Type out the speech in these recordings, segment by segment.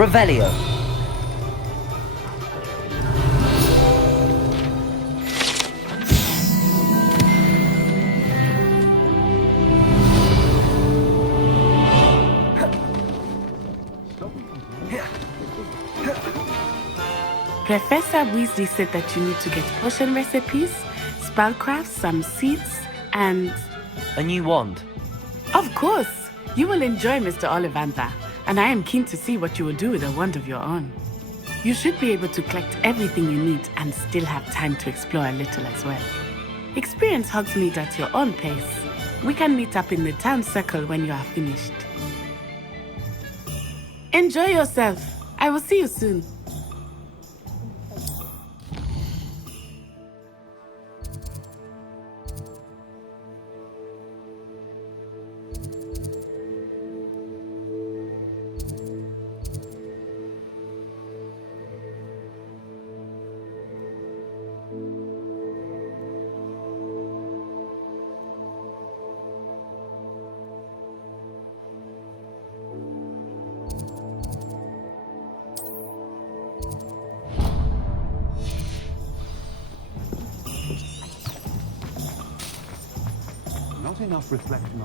Revelio. Professor Weasley said that you need to get potion recipes, spellcrafts, some seeds, and... A new wand. Of course! You will enjoy Mr. Ollivantha, and I am keen to see what you will do with a wand of your own. You should be able to collect everything you need and still have time to explore a little as well. Experience Hogsmeade at your own pace. We can meet up in the town circle when you are finished. Enjoy yourself. I will see you soon. Not enough reflection.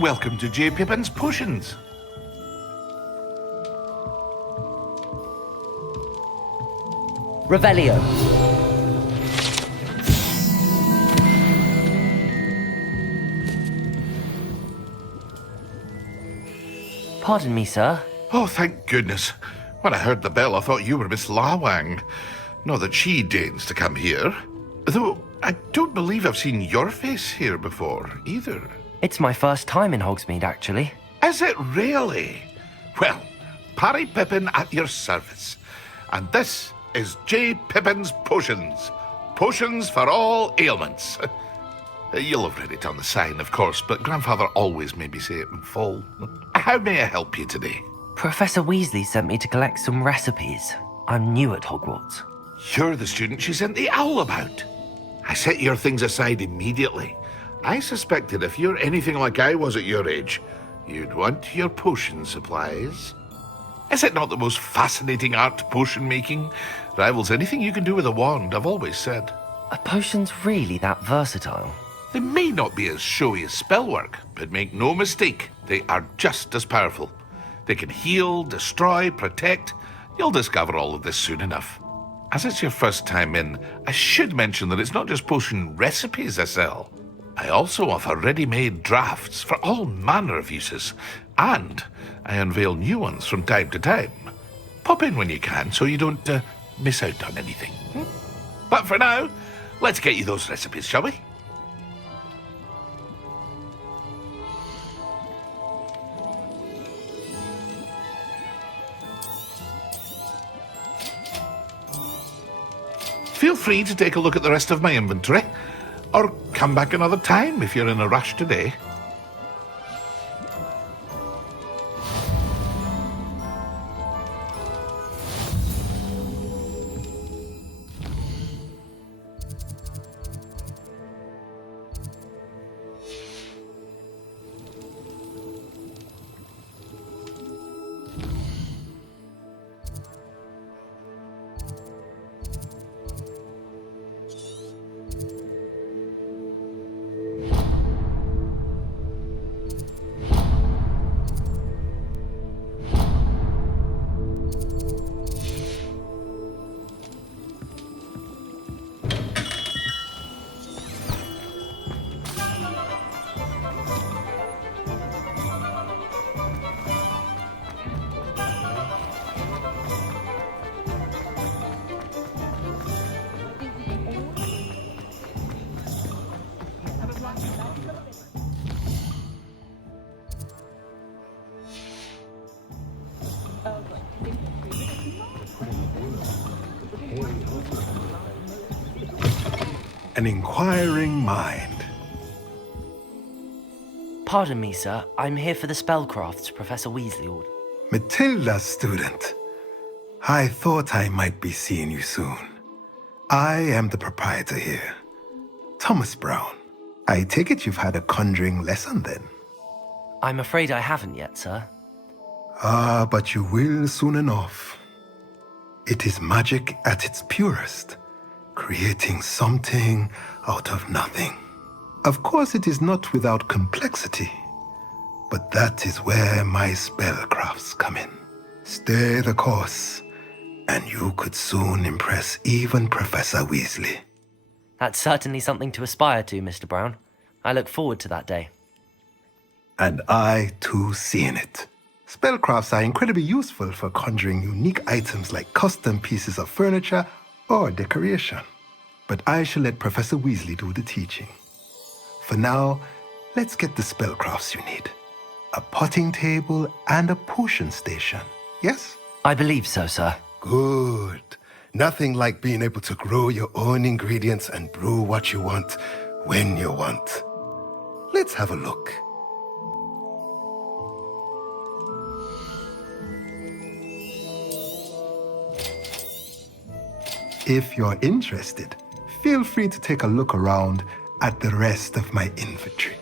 Welcome to J. Pippin's Potions. Revelio. Pardon me, sir. Oh, thank goodness. When I heard the bell, I thought you were Miss Lawang. Not that she deigns to come here. Though, I don't believe I've seen your face here before, either. It's my first time in Hogsmeade, actually. Is it really? Well, Parry Pippin at your service. And this is J. Pippin's Potions. Potions for all ailments. You'll have read it on the sign, of course, but Grandfather always made me say it in full. How may I help you today? Professor Weasley sent me to collect some recipes. I'm new at Hogwarts. You're the student she sent the owl about. I set your things aside immediately. I suspected if you're anything like I was at your age, you'd want your potion supplies. Is it not the most fascinating art, potion making? Rivals anything you can do with a wand, I've always said. Are potions really that versatile? They may not be as showy as spellwork, but make no mistake, they are just as powerful. They can heal, destroy, protect. You'll discover all of this soon enough. As it's your first time in, I should mention that it's not just potion recipes I sell. I also offer ready-made drafts for all manner of uses, and I unveil new ones from time to time. Pop in when you can so you don't miss out on anything. But for now, let's get you those recipes, shall we? Feel free to take a look at the rest of my inventory, or come back another time if you're in a rush today. An inquiring mind. Pardon me, sir. I'm here for the spellcrafts Professor Weasley ordered. Matilda's student. I thought I might be seeing you soon. I am the proprietor here, Thomas Brown. I take it you've had a conjuring lesson then? I'm afraid I haven't yet, sir. Ah, but you will soon enough. It is magic at its purest, creating something out of nothing. Of course, it is not without complexity, but that is where my spellcrafts come in. Stay the course, and you could soon impress even Professor Weasley. That's certainly something to aspire to, Mr. Brown. I look forward to that day. And I, too, see in it. Spellcrafts are incredibly useful for conjuring unique items like custom pieces of furniture or decoration. But I shall let Professor Weasley do the teaching. For now, let's get the spellcrafts you need. A potting table and a potion station, yes? I believe so, sir. Good. Nothing like being able to grow your own ingredients and brew what you want when you want. Let's have a look. If you're interested, feel free to take a look around at the rest of my inventory.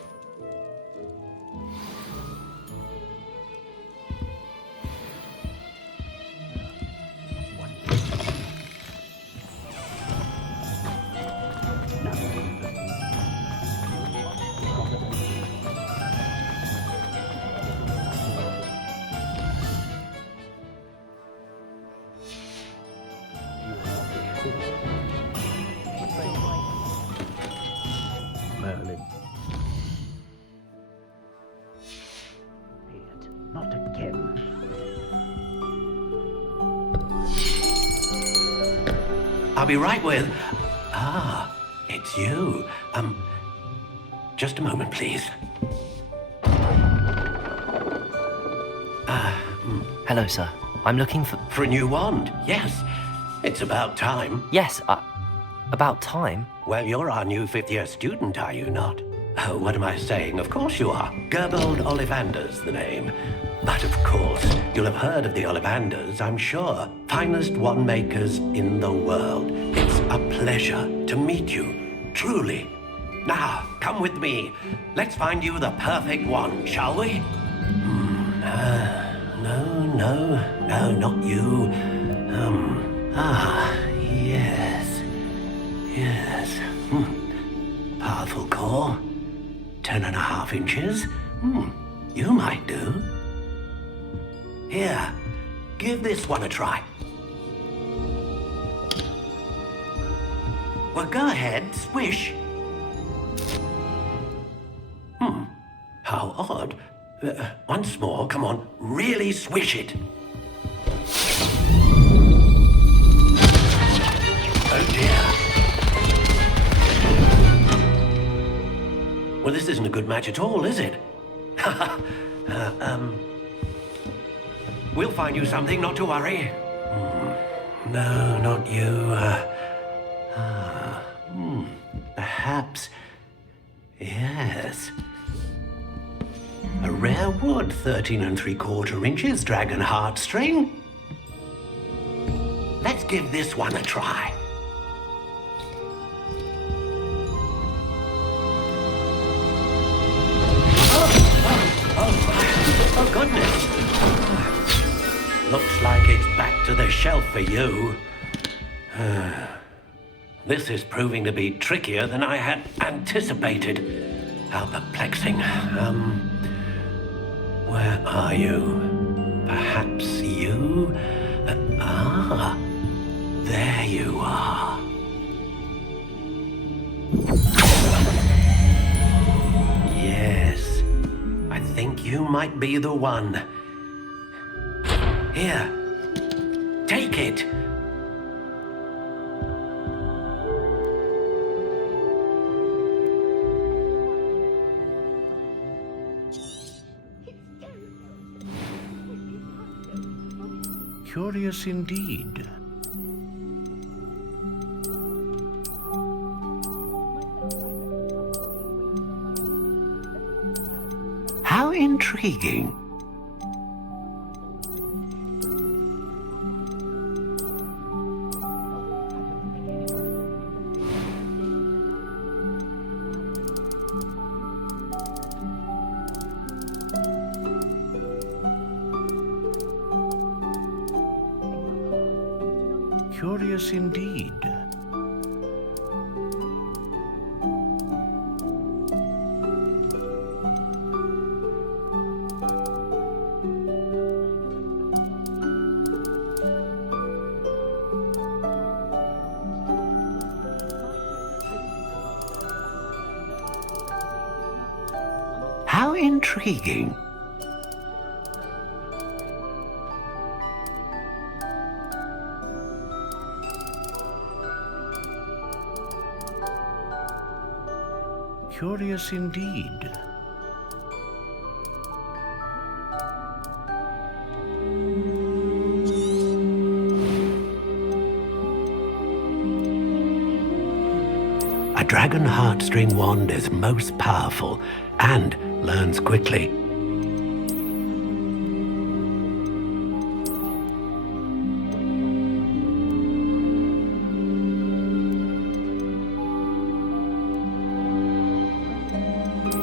Merlin. Not again. I'll be right with... Ah, it's you. Just a moment, please. Hello, sir. I'm looking for... For a new wand, yes. It's about time. Yes, about time. Well, you're our new fifth-year student, are you not? Oh, what am I saying? Of course you are. Gerbold Ollivander's the name. But of course, you'll have heard of the Ollivanders, I'm sure. Finest wand makers in the world. It's a pleasure to meet you, truly. Now, come with me. Let's find you the perfect wand, shall we? No, not you. Yes. Powerful core. 10.5 inches. You might do. Here, give this one a try. Well, go ahead, swish. How odd. Once more, come on, really swish it. Oh dear. Well, this isn't a good match at all, is it? We'll find you something, not to worry. No, not you. Perhaps... Yes. A rare wood, 13 3/4 inches, dragon heartstring. Let's give this one a try. Oh, goodness. Looks like it's back to the shelf for you. This is proving to be trickier than I had anticipated. How perplexing. Where are you? Perhaps you? There you are. Yes, I think you might be the one. Here, take it. Curious indeed. How intriguing. Curious indeed. How intriguing. Curious indeed. A dragon heartstring wand is most powerful and learns quickly.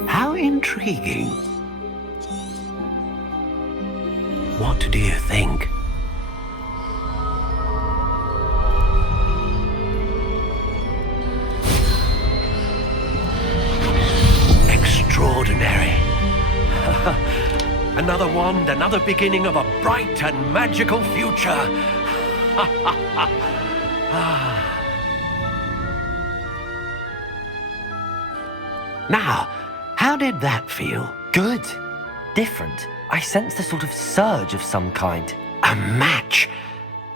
How intriguing. What do you think? Extraordinary. Another wand, another beginning of a bright and magical future. Now, how did that feel? Good. Different. I sensed a sort of surge of some kind. A match.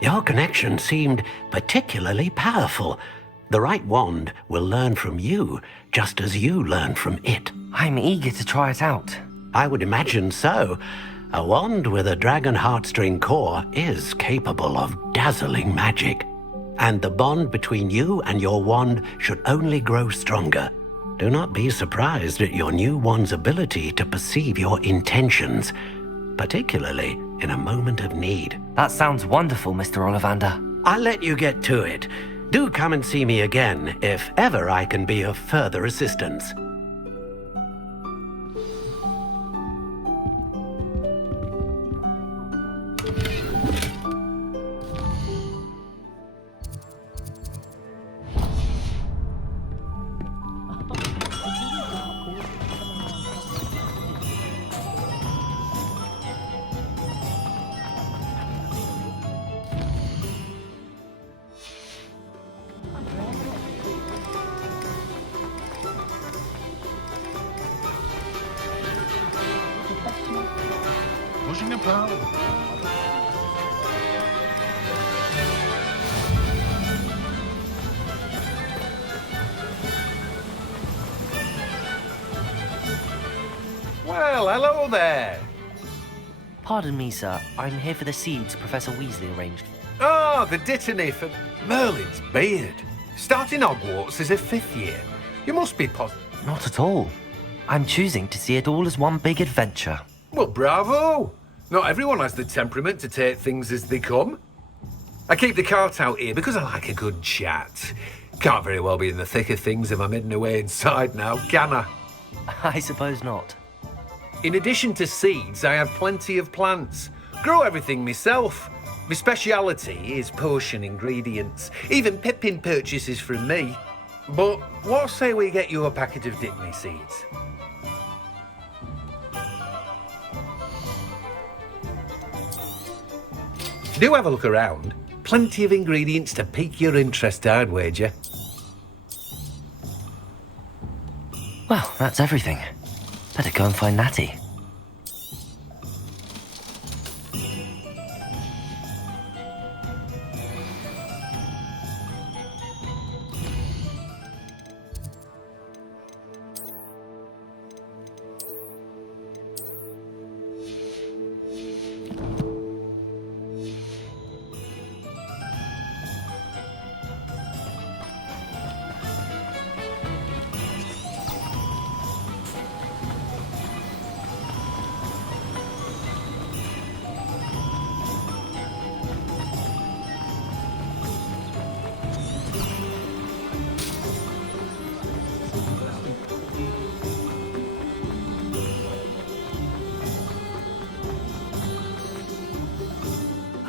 Your connection seemed particularly powerful. The right wand will learn from you, just as you learn from it. I'm eager to try it out. I would imagine so. A wand with a dragon heartstring core is capable of dazzling magic. And the bond between you and your wand should only grow stronger. Do not be surprised at your new wand's ability to perceive your intentions, particularly in a moment of need. That sounds wonderful, Mr. Ollivander. I'll let you get to it. Do come and see me again if ever I can be of further assistance. Pushing a pal. Well, hello there. Pardon me, sir. I'm here for the seeds Professor Weasley arranged. Oh, the dittany for Merlin's beard. Starting Hogwarts as a 5th year. You must be Not at all. I'm choosing to see it all as one big adventure. Well, bravo. Not everyone has the temperament to take things as they come. I keep the cart out here because I like a good chat. Can't very well be in the thick of things if I'm hidden away inside now, can I? I suppose not. In addition to seeds, I have plenty of plants. Grow everything myself. My speciality is potion ingredients. Even Pippin purchases from me. But what say we get you a packet of dittany seeds? Do have a look around. Plenty of ingredients to pique your interest, I'd wager. Well, that's everything. Better go and find Natty.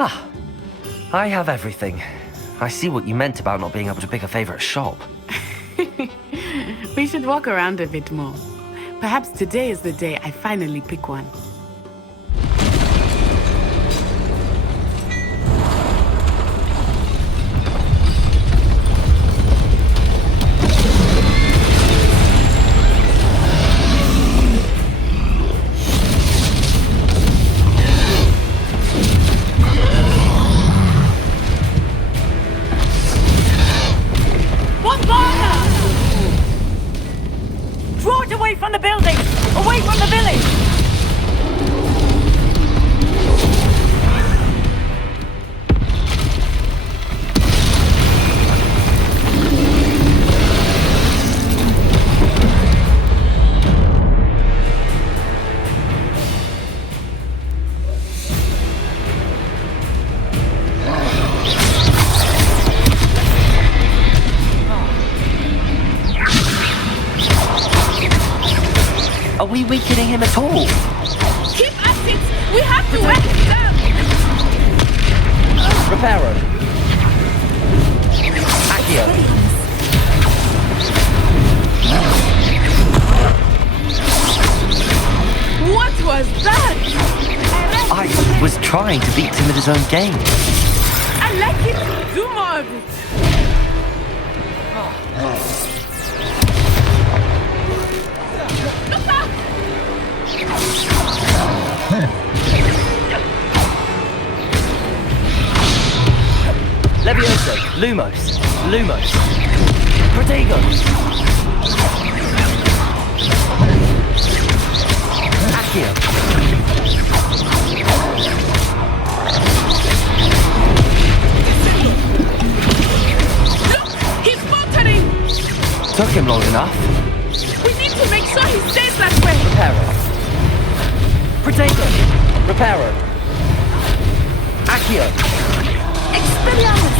Ah, I have everything. I see what you meant about not being able to pick a favorite shop. We should walk around a bit more. Perhaps today is the day I finally pick one. Draw it away from the building! Away from the village! Are we weakening him at all? Keep at it! We have to whack it down! Reparo. Accio. What was that? I was trying to beat him at his own game. I like it! Do more of it! Look out! Levioso. Lumos. Lumos. Protego. Accio. He's faltering! Took him long enough. We need to make sure he stays that way! Reparo. Protego. Reparo. Accio. Expelliarmus!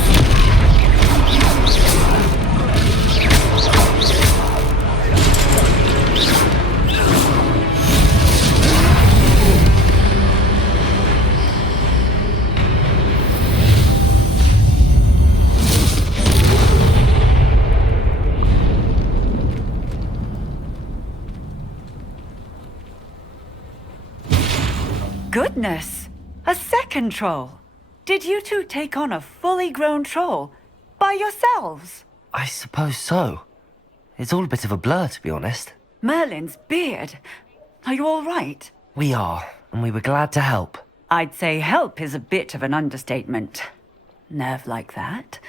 Goodness! A second troll! Did you two take on a fully grown troll? By yourselves? I suppose so. It's all a bit of a blur, to be honest. Merlin's beard! Are you all right? We are, and we were glad to help. I'd say help is a bit of an understatement. Nerve like that.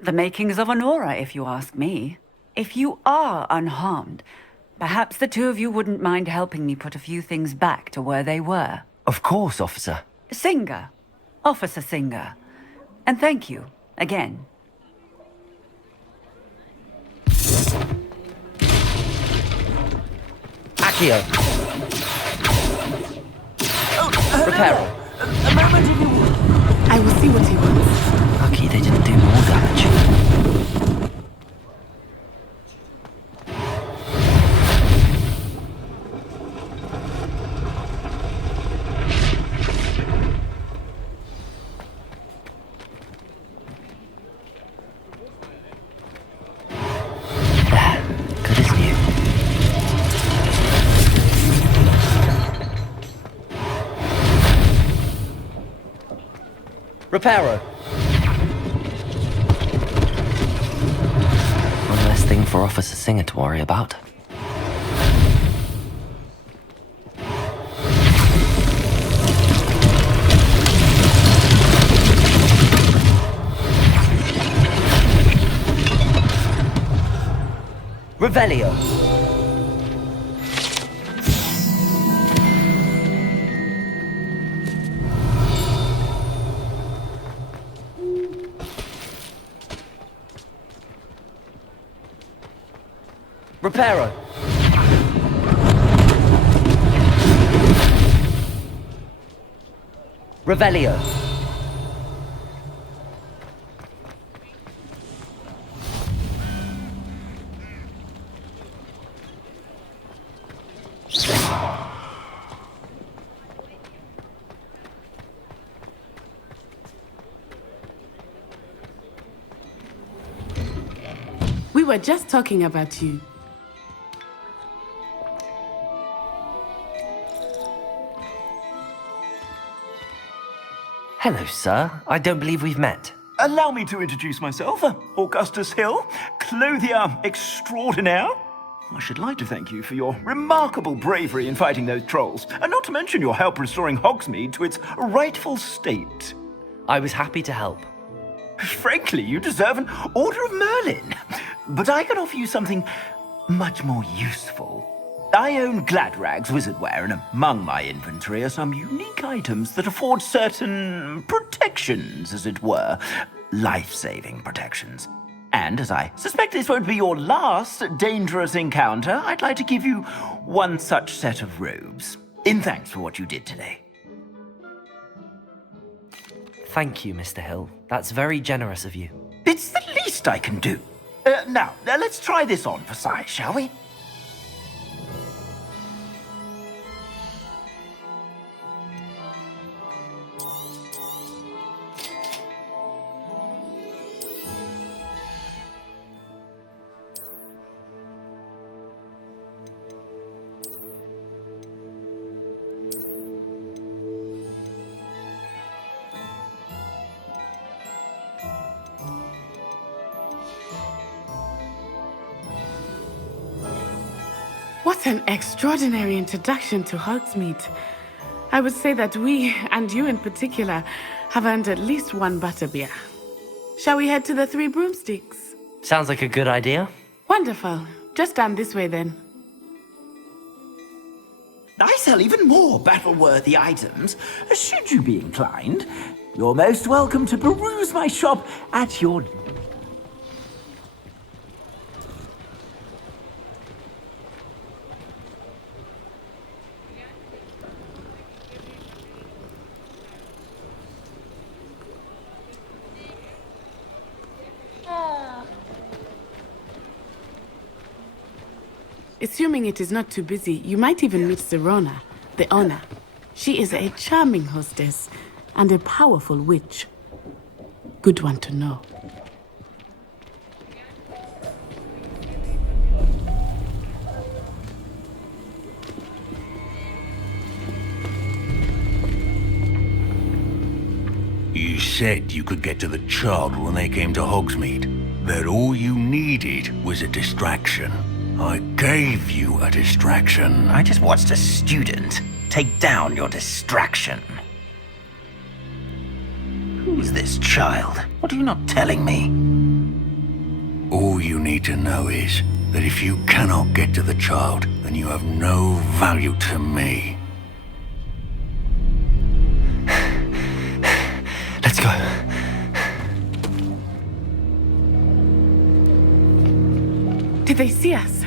The makings of an aura, if you ask me. If you are unharmed, perhaps the two of you wouldn't mind helping me put a few things back to where they were. Of course, officer. Singer. Officer Singer. And thank you, again. Accio. Reparo. I will see what he wants. Lucky they didn't do more damage. Good as new. Reparo. One less thing for Officer Singer to worry about. Revelio. Reparo. Revelio. We were just talking about you. Hello, sir. I don't believe we've met. Allow me to introduce myself, Augustus Hill, clothier extraordinaire. I should like to thank you for your remarkable bravery in fighting those trolls, and not to mention your help restoring Hogsmeade to its rightful state. I was happy to help. Frankly, you deserve an Order of Merlin. But I can offer you something much more useful. I own Gladrag's wizardware, and among my inventory are some unique items that afford certain protections, as it were. Life-saving protections. And as I suspect this won't be your last dangerous encounter, I'd like to give you one such set of robes, in thanks for what you did today. Thank you, Mr. Hill. That's very generous of you. It's the least I can do. Now, let's try this on for size, shall we? What an extraordinary introduction to Hogsmeade. I would say that we, and you in particular, have earned at least one butterbeer. Shall we head to the Three Broomsticks? Sounds like a good idea. Wonderful. Just down this way then. I sell even more battle-worthy items, should you be inclined. You're most welcome to peruse my shop at your... Assuming it is not too busy, you might even meet Serona, the owner. She is a charming hostess and a powerful witch. Good one to know. You said you could get to the child when they came to Hogsmeade. That all you needed was a distraction. I gave you a distraction. I just watched a student take down your distraction. Who's this child? What are you not telling me? All you need to know is that if you cannot get to the child, then you have no value to me. Let's go. Did they see us?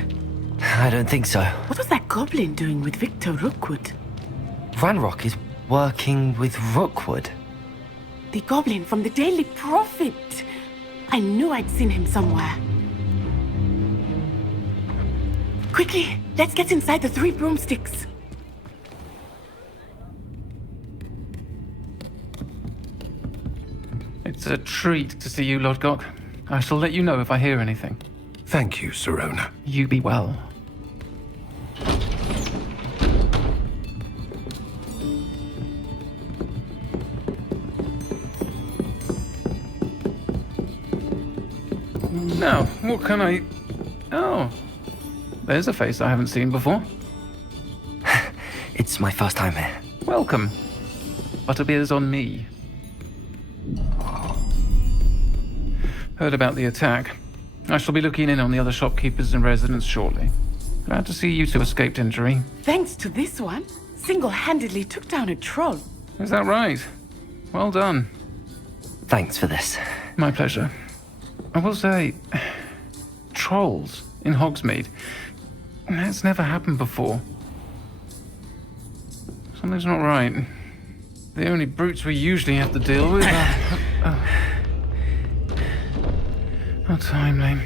I don't think so. What was that goblin doing with Victor Rookwood? Ranrock is working with Rookwood. The goblin from the Daily Prophet. I knew I'd seen him somewhere. Quickly, let's get inside the Three Broomsticks. It's a treat to see you, Lodgok. I shall let you know if I hear anything. Thank you, Serona. You be well. Now, what can I... Oh, there's a face I haven't seen before. It's my first time here. Welcome. Butterbeer's on me. Heard about the attack. I shall be looking in on the other shopkeepers and residents shortly. Glad to see you two escaped injury. Thanks to this one, single-handedly took down a troll. Is that right? Well done. Thanks for this. My pleasure. I will say, trolls in Hogsmeade. That's never happened before. Something's not right. The only brutes we usually have to deal with are... How timely.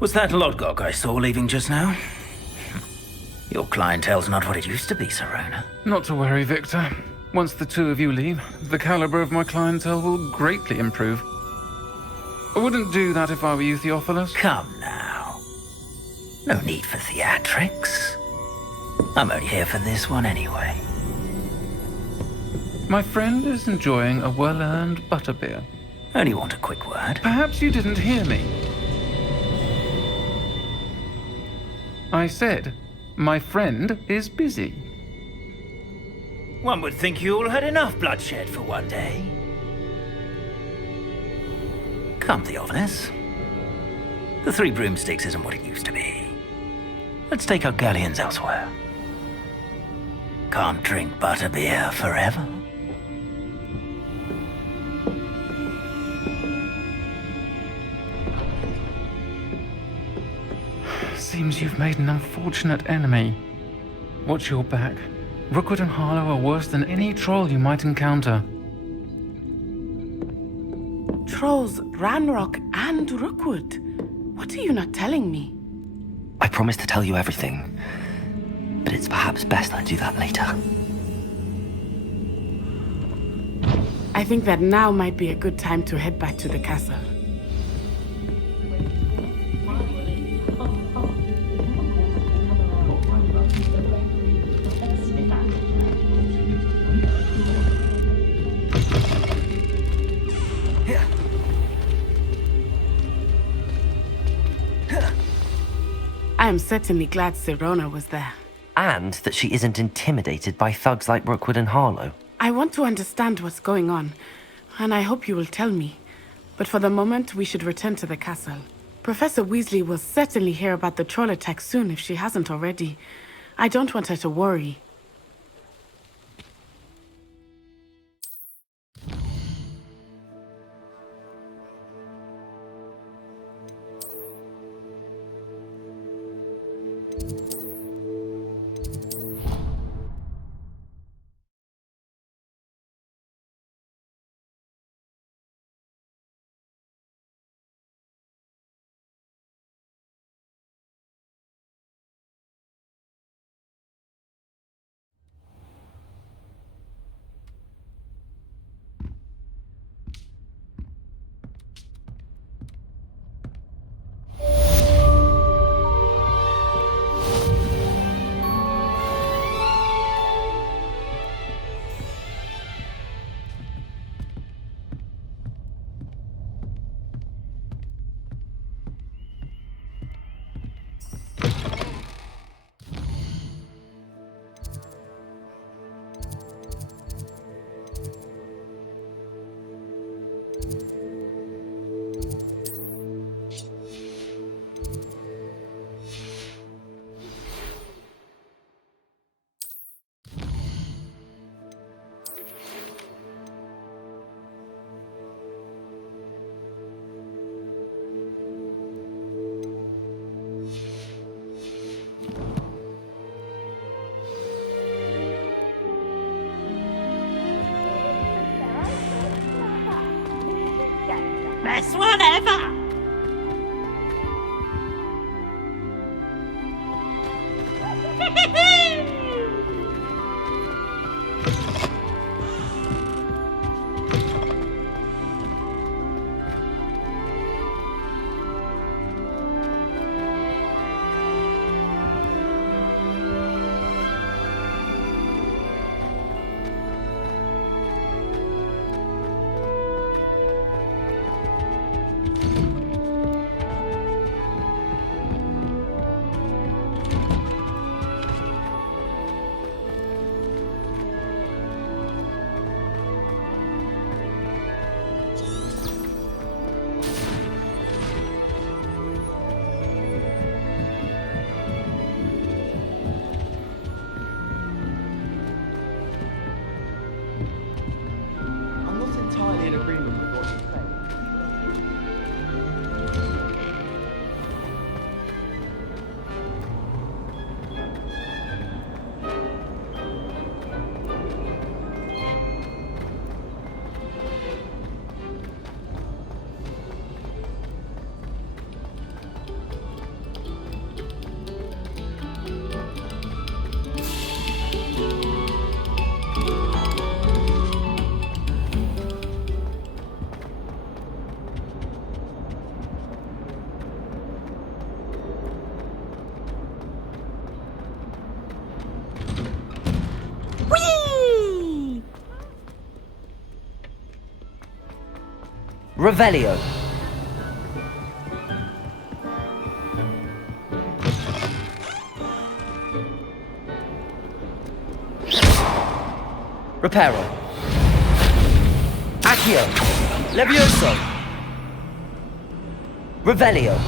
Was that Lodgok I saw leaving just now? Your clientele's not what it used to be, Serona. Not to worry, Victor. Once the two of you leave, the caliber of my clientele will greatly improve. I wouldn't do that if I were you, Theophilus. Come now. No need for theatrics. I'm only here for this one anyway. My friend is enjoying a well-earned butterbeer. Only want a quick word. Perhaps you didn't hear me. I said, my friend is busy. One would think you all had enough bloodshed for one day. Come, Theophilus. The Three Broomsticks isn't what it used to be. Let's take our galleons elsewhere. Can't drink butterbeer forever. Seems you've made an unfortunate enemy. Watch your back. Rookwood and Harlow are worse than any troll you might encounter. Trolls, Ranrock, and Rookwood. What are you not telling me? I promised to tell you everything, but it's perhaps best I do that later. I think that now might be a good time to head back to the castle. I am certainly glad Sirona was there. And that she isn't intimidated by thugs like Rookwood and Harlow. I want to understand what's going on, and I hope you will tell me. But for the moment, we should return to the castle. Professor Weasley will certainly hear about the troll attack soon if she hasn't already. I don't want her to worry. Best one ever! Revelio. Reparo. Accio. Levioso. Revelio.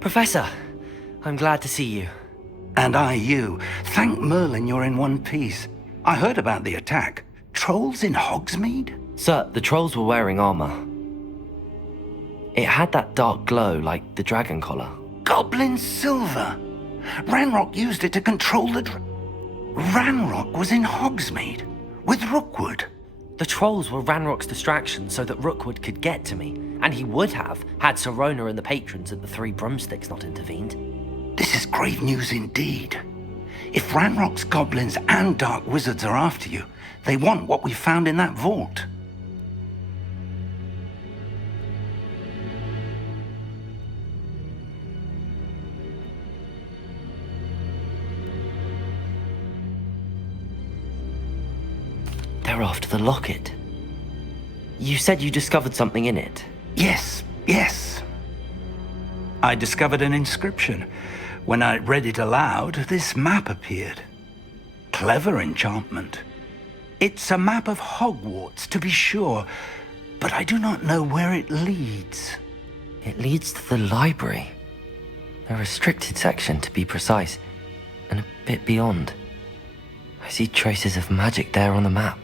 Professor, I'm glad to see you. And I you. Thank Merlin you're in one piece. I heard about the attack. Trolls in Hogsmeade? Sir, the trolls were wearing armor. It had that dark glow like the dragon collar. Goblin silver. Ranrock used it to control the Ranrock was in Hogsmeade with Rookwood. The trolls were Ranrock's distraction so that Rookwood could get to me, and he would have had Sirona and the patrons at the Three Broomsticks not intervened. This is grave news indeed. If Ranrock's goblins and dark wizards are after you, they want what we found in that vault. They're after the locket. You said you discovered something in it. Yes. I discovered an inscription. When I read it aloud, this map appeared. Clever enchantment. It's a map of Hogwarts, to be sure, but I do not know where it leads. It leads to the library. A restricted section, to be precise, and a bit beyond. I see traces of magic there on the map.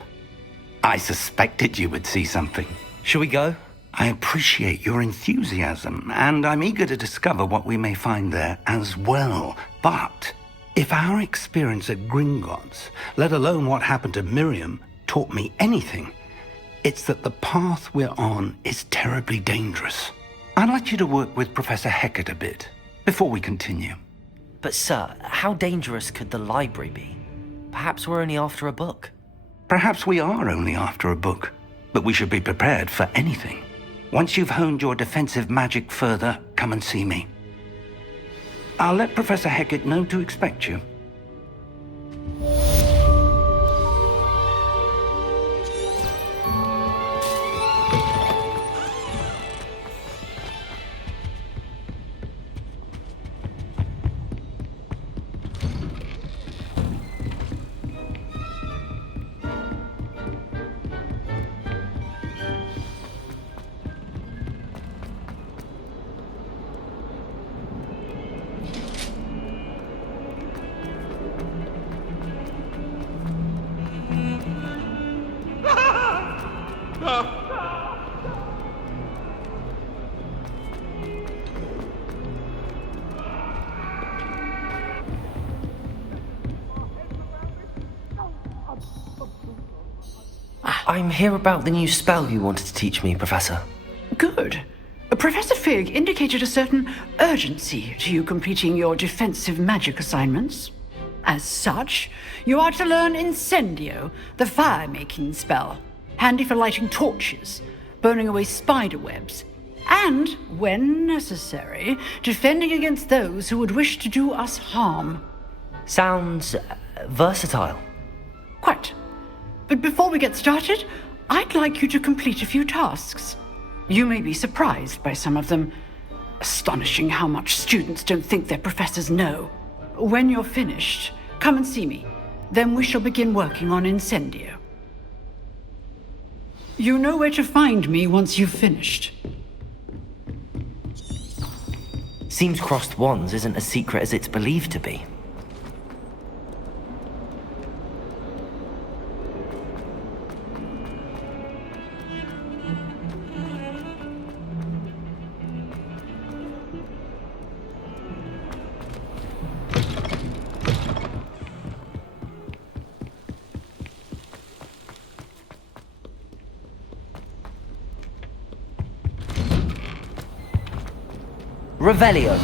I suspected you would see something. Shall we go? I appreciate your enthusiasm, and I'm eager to discover what we may find there as well. But if our experience at Gringotts, let alone what happened to Miriam, taught me anything, it's that the path we're on is terribly dangerous. I'd like you to work with Professor Hecat a bit before we continue. But sir, how dangerous could the library be? Perhaps we're only after a book. Perhaps we are only after a book, but we should be prepared for anything. Once you've honed your defensive magic further, come and see me. I'll let Professor Hecat know to expect you. I'm here about the new spell you wanted to teach me, Professor. Good. Professor Fig indicated a certain urgency to you completing your defensive magic assignments. As such, you are to learn Incendio, the fire-making spell, handy for lighting torches, burning away spider webs, and, when necessary, defending against those who would wish to do us harm. Sounds versatile. Quite. But before we get started, I'd like you to complete a few tasks. You may be surprised by some of them. Astonishing how much students don't think their professors know. When you're finished, come and see me. Then we shall begin working on Incendio. You know where to find me once you've finished. Seems crossed wands isn't as secret as it's believed to be. Revelio.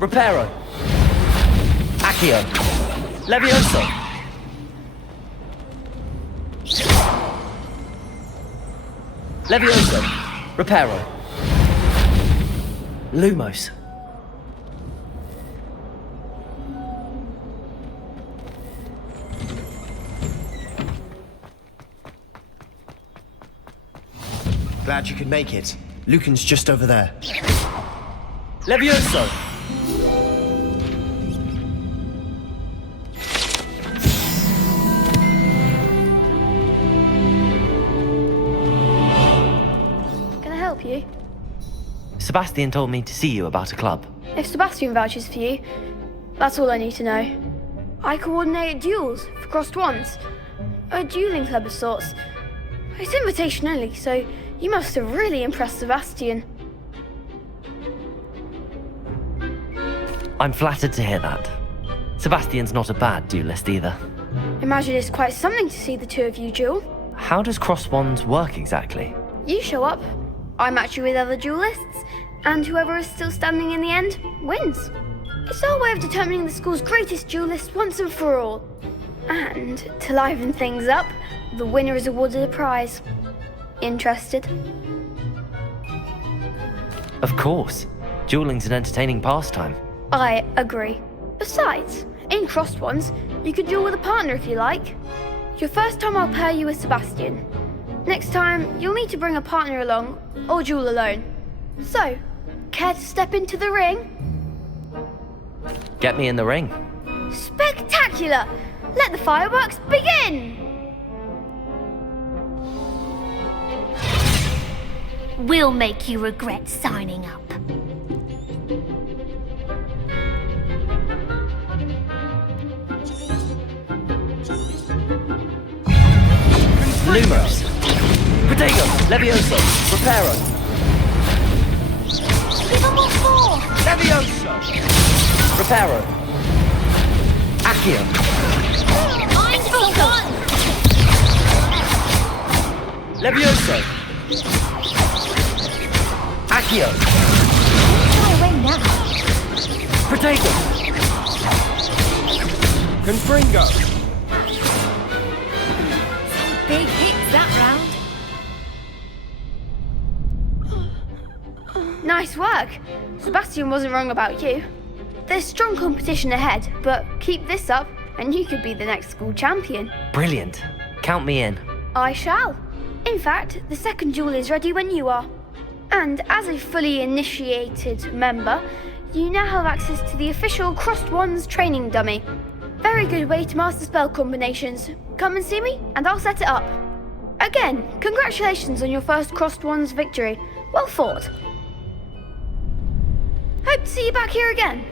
Reparo. Accio. Levioso. Levioso. Reparo. Lumos. Glad you could make it. Lucan's just over there. Levioso. Can I help you? Sebastian told me to see you about a club. If Sebastian vouches for you, that's all I need to know. I coordinate duels for crossed wands. A dueling club of sorts. It's invitation only, so you must have really impressed Sebastian. I'm flattered to hear that. Sebastian's not a bad duelist either. Imagine it's quite something to see the two of you duel. How does cross wands work exactly? You show up, I match you with other duelists, and whoever is still standing in the end wins. It's our way of determining the school's greatest duelist once and for all. And to liven things up, the winner is awarded a prize. Interested? Of course. Dueling's an entertaining pastime. I agree. Besides, in crossed ones, you could duel with a partner if you like. Your first time I'll pair you with Sebastian. Next time, you'll need to bring a partner along, or duel alone. So, care to step into the ring? Get me in the ring. Spectacular! Let the fireworks begin! We'll make you regret signing up. Lumos. Protego. Levioso. Reparo. Give them all four! Levioso. Reparo. Accio. Mind the one! Levioso. Accio. Fly away now. Protego. Confringo. Big hits that round. Nice work! Sebastian wasn't wrong about you. There's strong competition ahead, but keep this up and you could be the next school champion. Brilliant. Count me in. I shall. In fact, the second duel is ready when you are. And as a fully initiated member, you now have access to the official Crossed Wands training dummy. Very good way to master spell combinations. Come and see me, and I'll set it up. Again, congratulations on your first Crossed Wands victory. Well fought. Hope to see you back here again.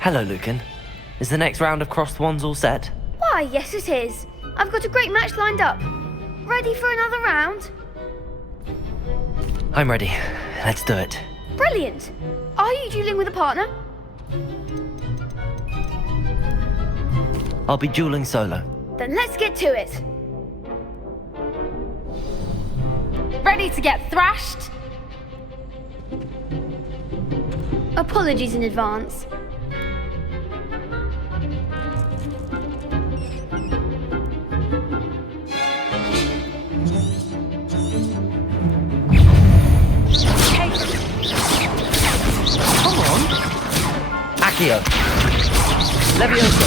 Hello, Lucan. Is the next round of crossed wands all set? Why, yes it is. I've got a great match lined up. Ready for another round? I'm ready. Let's do it. Brilliant. Are you dueling with a partner? I'll be dueling solo. Then let's get to it. Ready to get thrashed? Apologies in advance. Come on. Accio. Levioso.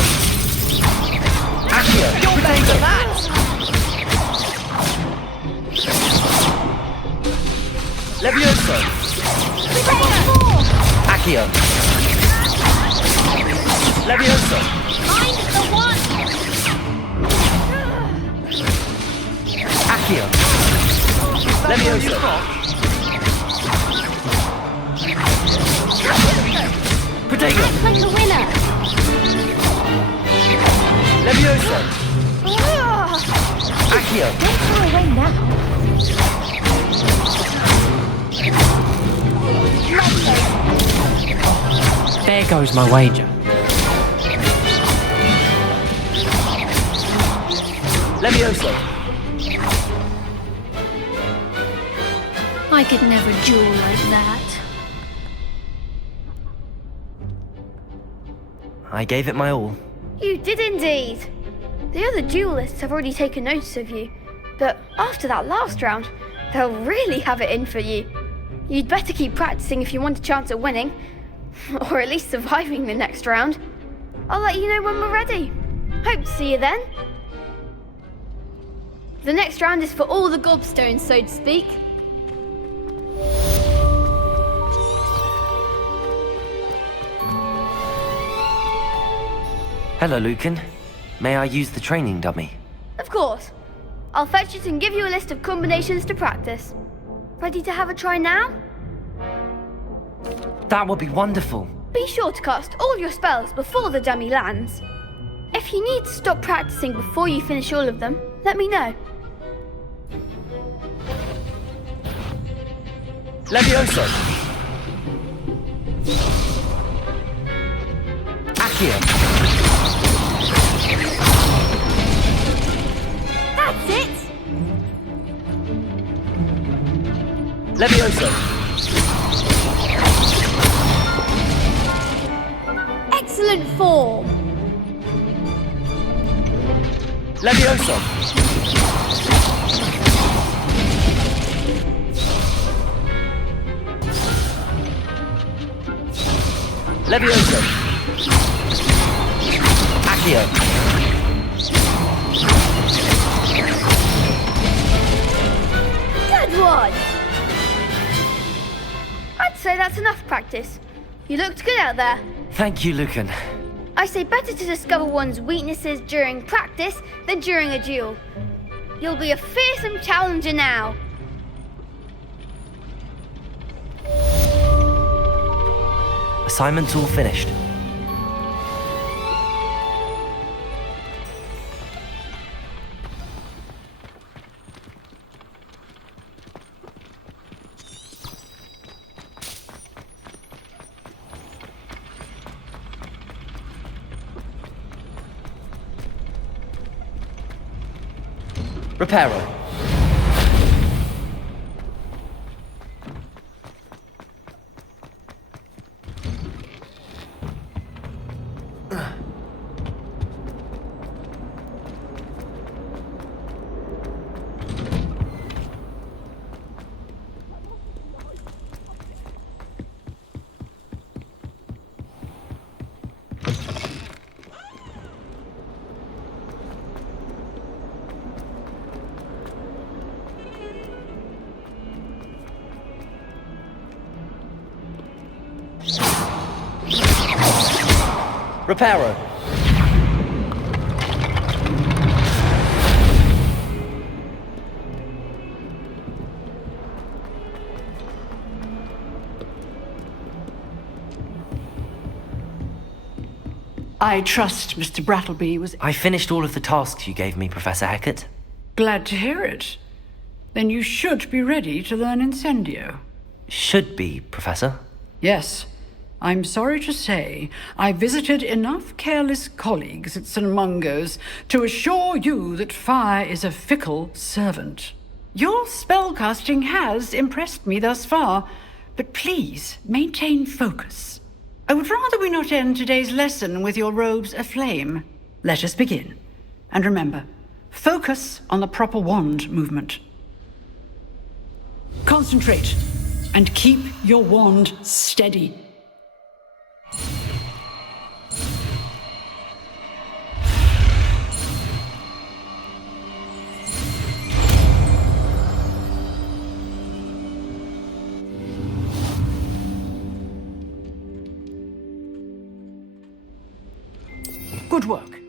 Accio. You're better than that! Levioso. Accio. Levioso. Mind the one! Accio. Levioso. Protego. Act like a winner! Levioso. Accio. Don't fly away now. There goes my wager. Levioso. I could never duel like that. I gave it my all. You did indeed. The other duelists have already taken notice of you, but after that last round, they'll really have it in for you. You'd better keep practicing if you want a chance at winning, or at least surviving the next round. I'll let you know when we're ready. Hope to see you then. The next round is for all the gobstones, so to speak. Hello, Lucan. May I use the training dummy? Of course. I'll fetch it and give you a list of combinations to practice. Ready to have a try now? That would be wonderful. Be sure to cast all your spells before the dummy lands. If you need to stop practicing before you finish all of them, let me know. Levioso. Accio. That's it! Levioso. Excellent form! Levioso. Levioso. Accio. Good one! I'd say that's enough practice. You looked good out there. Thank you, Lucan. I say better to discover one's weaknesses during practice than during a duel. You'll be a fearsome challenger now. Assignment's all finished. Reparo. Reparo. I trust Mr. Brattleby was... I finished all of the tasks you gave me, Professor Hackett. Glad to hear it. Then you should be ready to learn Incendio. Should be, Professor. Yes. I'm sorry to say, I visited enough careless colleagues at St. Mungo's to assure you that fire is a fickle servant. Your spellcasting has impressed me thus far, but please maintain focus. I would rather we not end today's lesson with your robes aflame. Let us begin. And remember, focus on the proper wand movement. Concentrate, and keep your wand steady. Good work.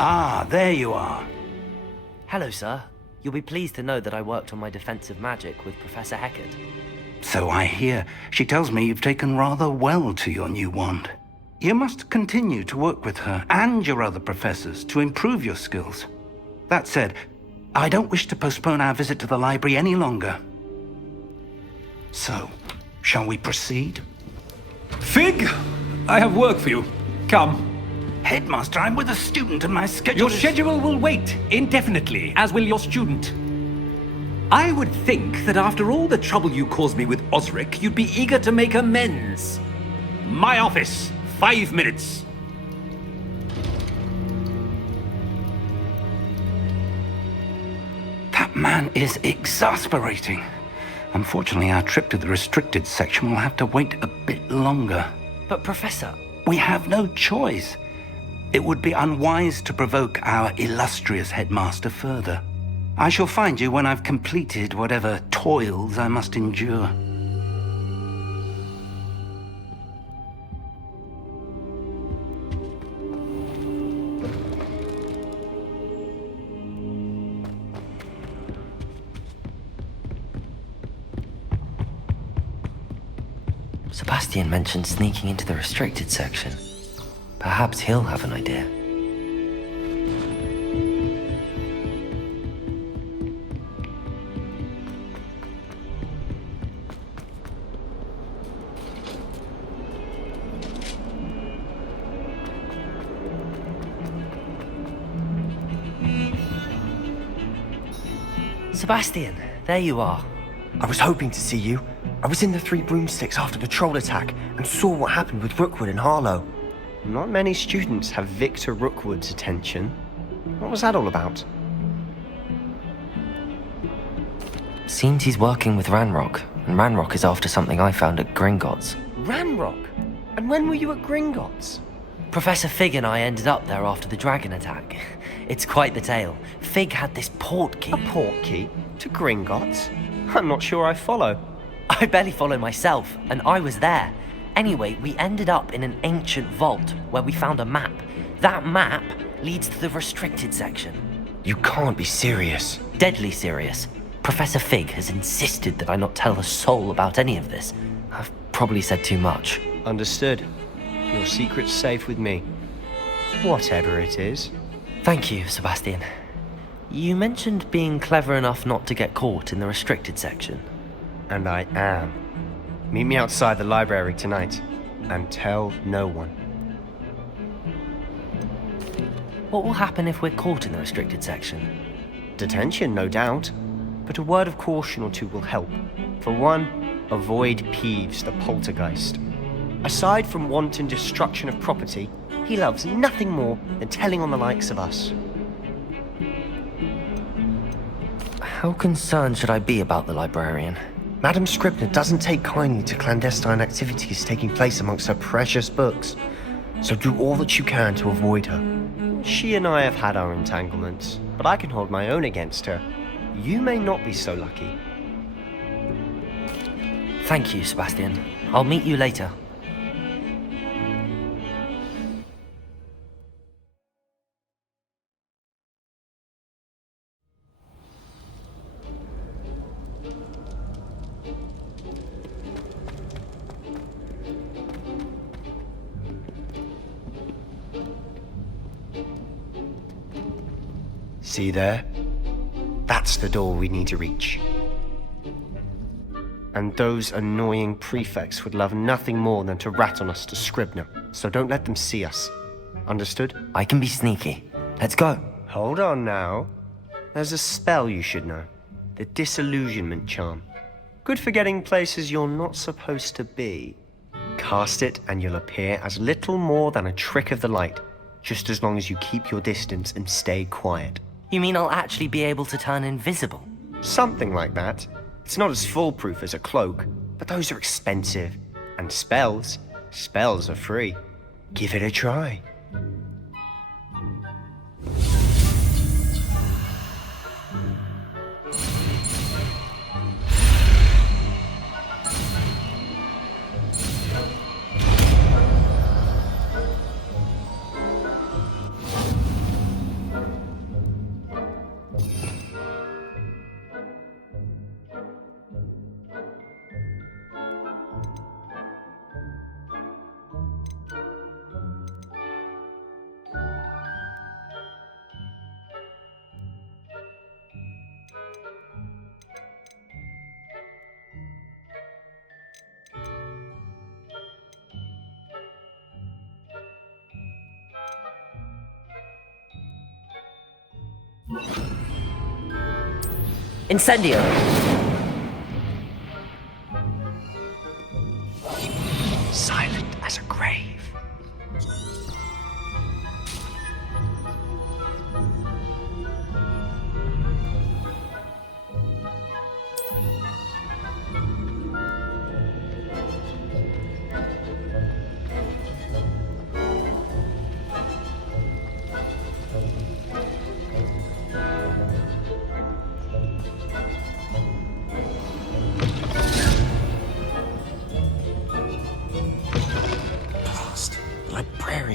Ah, there you are. Hello, sir. You'll be pleased to know that I worked on my defensive magic with Professor Heckert. So I hear. She tells me you've taken rather well to your new wand. You must continue to work with her and your other professors to improve your skills. That said, I don't wish to postpone our visit to the library any longer. So, shall we proceed? Fig, I have work for you. Come. Headmaster, I'm with a student and my schedule Your schedule will wait indefinitely, as will your student. I would think that after all the trouble you caused me with Osric, you'd be eager to make amends. My office, 5 minutes. That man is exasperating. Unfortunately, our trip to the restricted section will have to wait a bit longer. But Professor... We have no choice. It would be unwise to provoke our illustrious headmaster further. I shall find you when I've completed whatever toils I must endure. Sebastian mentioned sneaking into the restricted section. Perhaps he'll have an idea. Sebastian, there you are. I was hoping to see you. I was in the Three Broomsticks after the troll attack and saw what happened with Rookwood and Harlow. Not many students have Victor Rookwood's attention. What was that all about? Seems he's working with Ranrock, and Ranrock is after something I found at Gringotts. Ranrock? And when were you at Gringotts? Professor Fig and I ended up there after the dragon attack. It's quite the tale. Fig had this port key. A port key? To Gringotts? I'm not sure I follow. I barely follow myself, and I was there. Anyway, we ended up in an ancient vault where we found a map. That map leads to the restricted section. You can't be serious. Deadly serious. Professor Fig has insisted that I not tell a soul about any of this. I've probably said too much. Understood. Your secret's safe with me. Whatever it is. Thank you, Sebastian. You mentioned being clever enough not to get caught in the restricted section. And I am. Meet me outside the library tonight, and tell no one. What will happen if we're caught in the restricted section? Detention, no doubt. But a word of caution or two will help. For one, avoid Peeves, the poltergeist. Aside from wanton destruction of property, he loves nothing more than telling on the likes of us. How concerned should I be about the librarian? Madam Scribner doesn't take kindly to clandestine activities taking place amongst her precious books, so do all that you can to avoid her. She and I have had our entanglements, but I can hold my own against her. You may not be so lucky. Thank you, Sebastian. I'll meet you later. See there? That's the door we need to reach. And those annoying prefects would love nothing more than to rat on us to Scribner, so don't let them see us. Understood? I can be sneaky. Let's go. Hold on now. There's a spell you should know. The Disillusionment Charm. Good for getting places you're not supposed to be. Cast it and you'll appear as little more than a trick of the light, just as long as you keep your distance and stay quiet. You mean I'll actually be able to turn invisible? Something like that. It's not as foolproof as a cloak, but those are expensive. And spells are free. Give it a try. Incendio! Silent as a grave.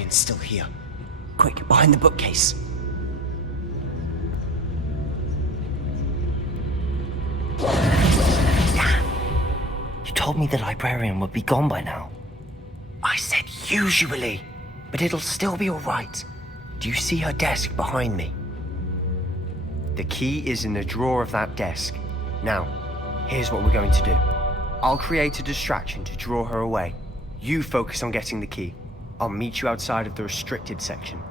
Still here. Quick, behind the bookcase. Damn! You told me the librarian would be gone by now. I said usually, but it'll still be alright. Do you see her desk behind me? The key is in the drawer of that desk. Now, here's what we're going to do. I'll create a distraction to draw her away. You focus on getting the key. I'll meet you outside of the restricted section.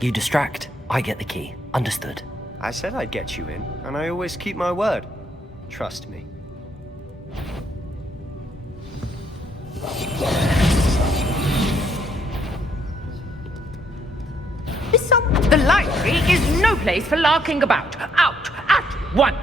You distract, I get the key. Understood. I said I'd get you in, and I always keep my word. Trust me. The library is no place for larking about. Out at once!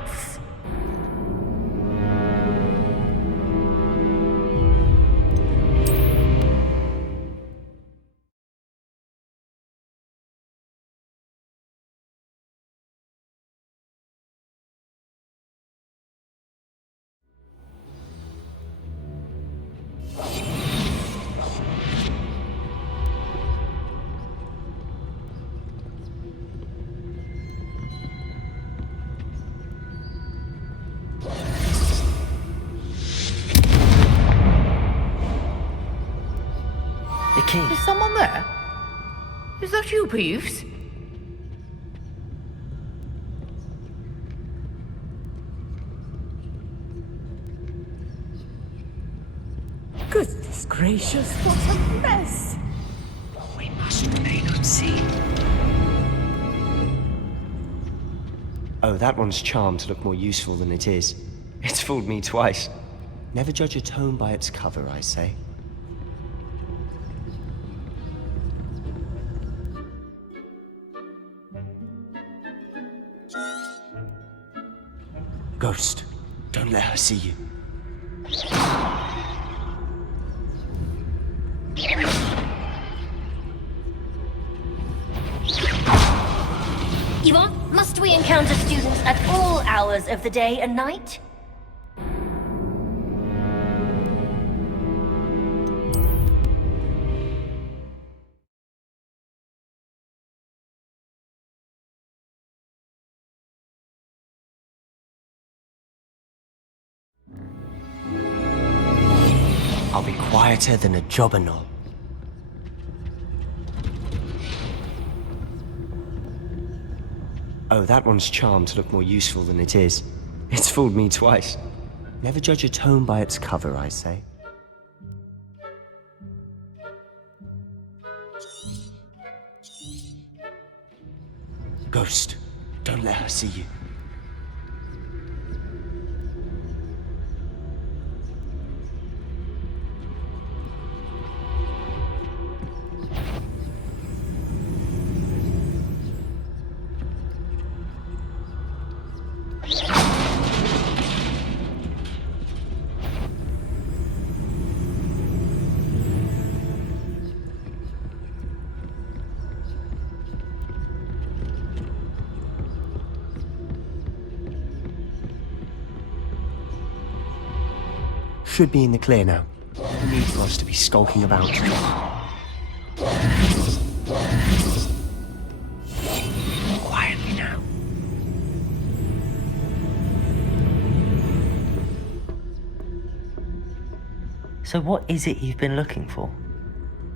Is someone there? Is that you, Peeves? Goodness gracious, what a mess! We must remain unseen. Oh, that one's charmed to look more useful than it is. It's fooled me twice. Never judge a tome by its cover, I say. Ghost, don't let her see you. Yvonne, must we encounter students at all hours of the day and night? I'll be quieter than a jobberknoll. Oh, that one's charmed to look more useful than it is. It's fooled me twice. Never judge a tome by its cover, I say. Ghost, don't let her see you. Should be in the clear now. No need for us to be skulking about. Quietly now. So what is it you've been looking for?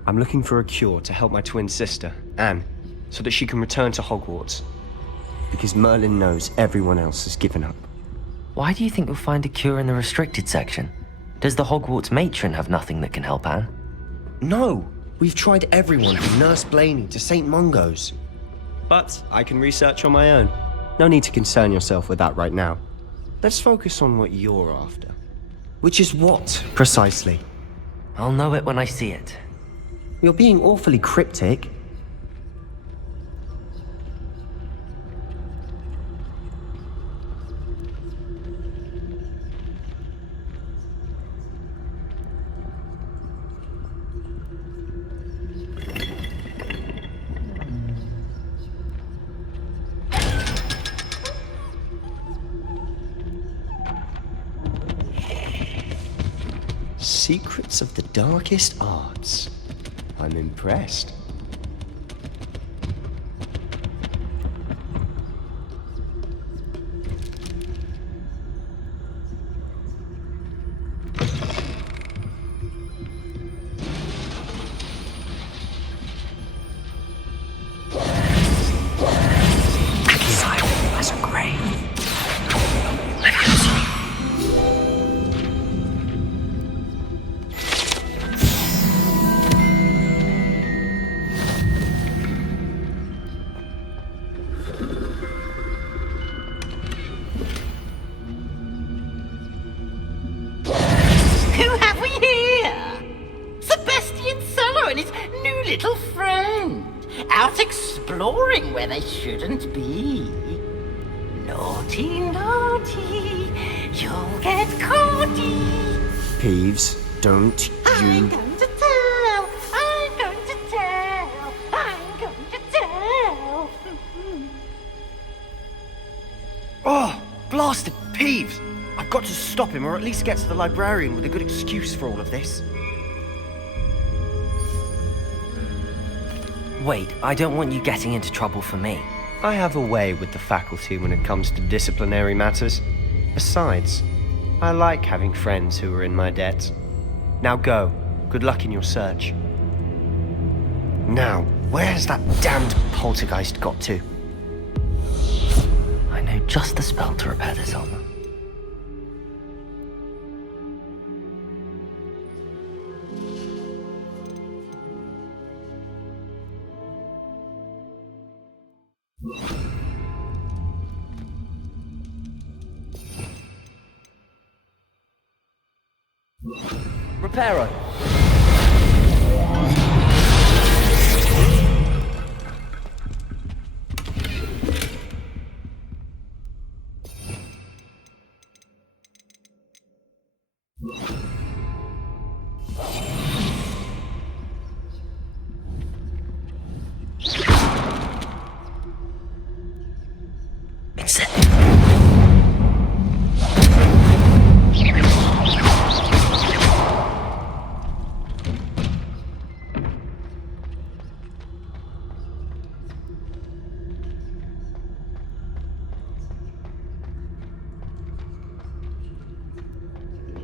I'm looking for a cure to help my twin sister, Anne, so that she can return to Hogwarts. Because Merlin knows everyone else has given up. Why do you think you'll find a cure in the restricted section? Does the Hogwarts matron have nothing that can help Anne? No! We've tried everyone from Nurse Blaney to St. Mungo's. But I can research on my own. No need to concern yourself with that right now. Let's focus on what you're after. Which is what, precisely? I'll know it when I see it. You're being awfully cryptic. Secrets of the darkest arts. I'm impressed. Silent as a grave. Little friend, out exploring where they shouldn't be. Naughty, naughty, you'll get caughty. Peeves, don't I'm you... going to tell, I'm going to tell, I'm going to tell. Oh, blasted Peeves! I've got to stop him, or at least get to the librarian with a good excuse for all of this. Wait, I don't want you getting into trouble for me. I have a way with the faculty when it comes to disciplinary matters. Besides, I like having friends who are in my debt. Now go. Good luck in your search. Now, where's that damned poltergeist got to? I know just the spell to repair this armor. Reparo.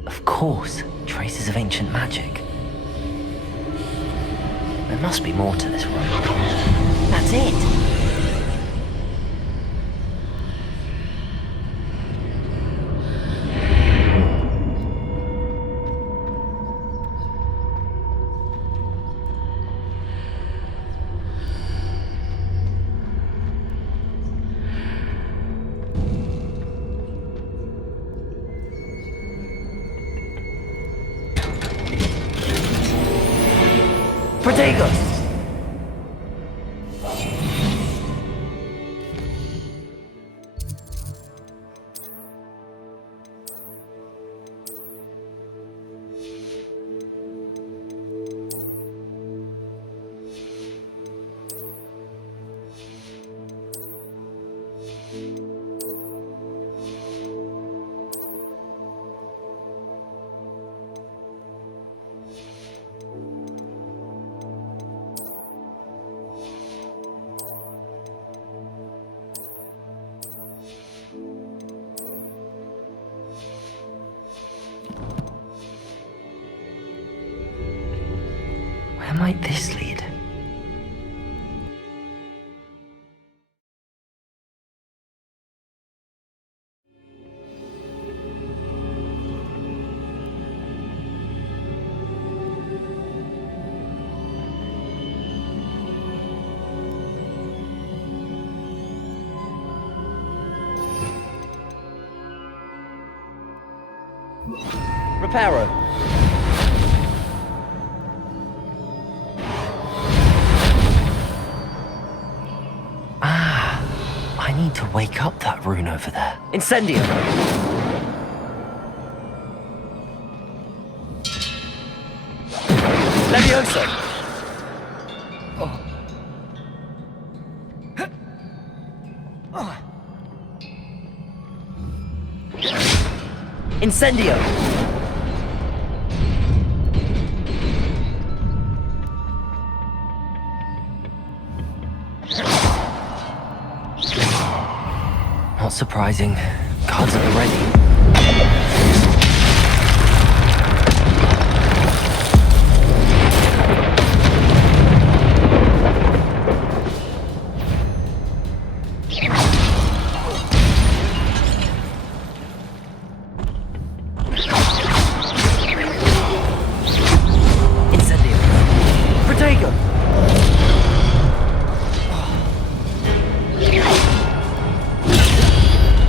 Of course, traces of ancient magic. There must be more to this room. That's it. Protego! Where might this lead? Reparo. I need to wake up that rune over there. Incendio. Levioso. Incendio. Not surprising. Cards at the ready. Incendio. Protego.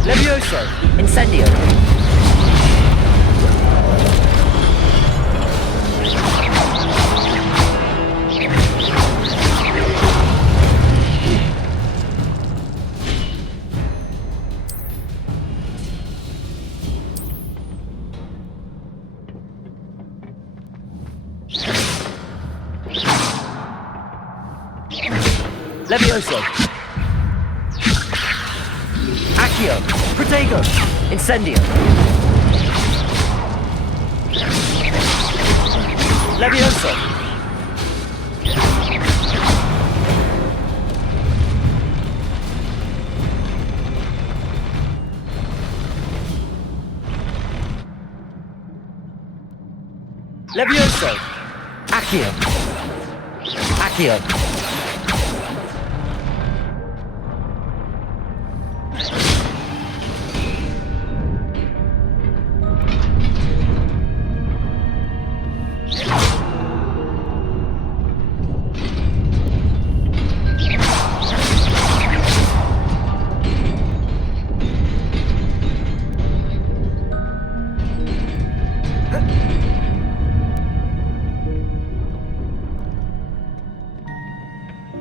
Levioso. Incendio. Levioso. Accio. Protego. Incendio. Levioso. Levioso. Accio. Accio.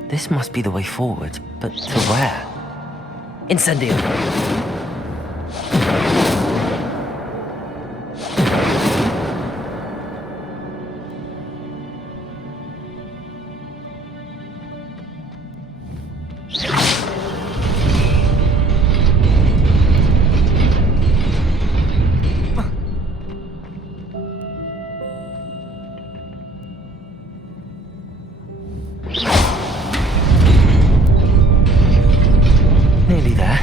This must be the way forward, but to where? Incendio. Nearly there.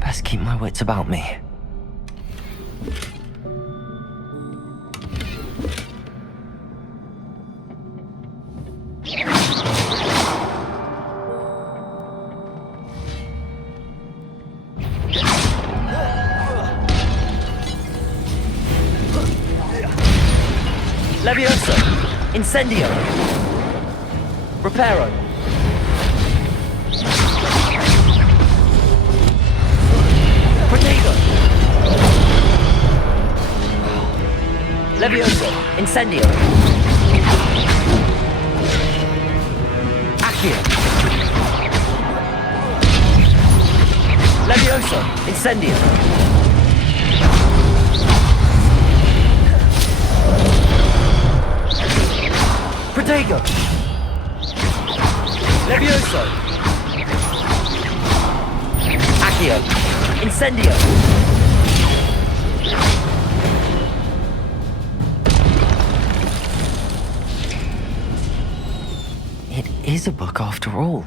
Best keep my wits about me. Levioso. Incendio. Reparo. Protego. Levioso. Incendio. Accio. Levioso. Incendio. Protego. Levioso. Accio. Incendio. It is a book after all.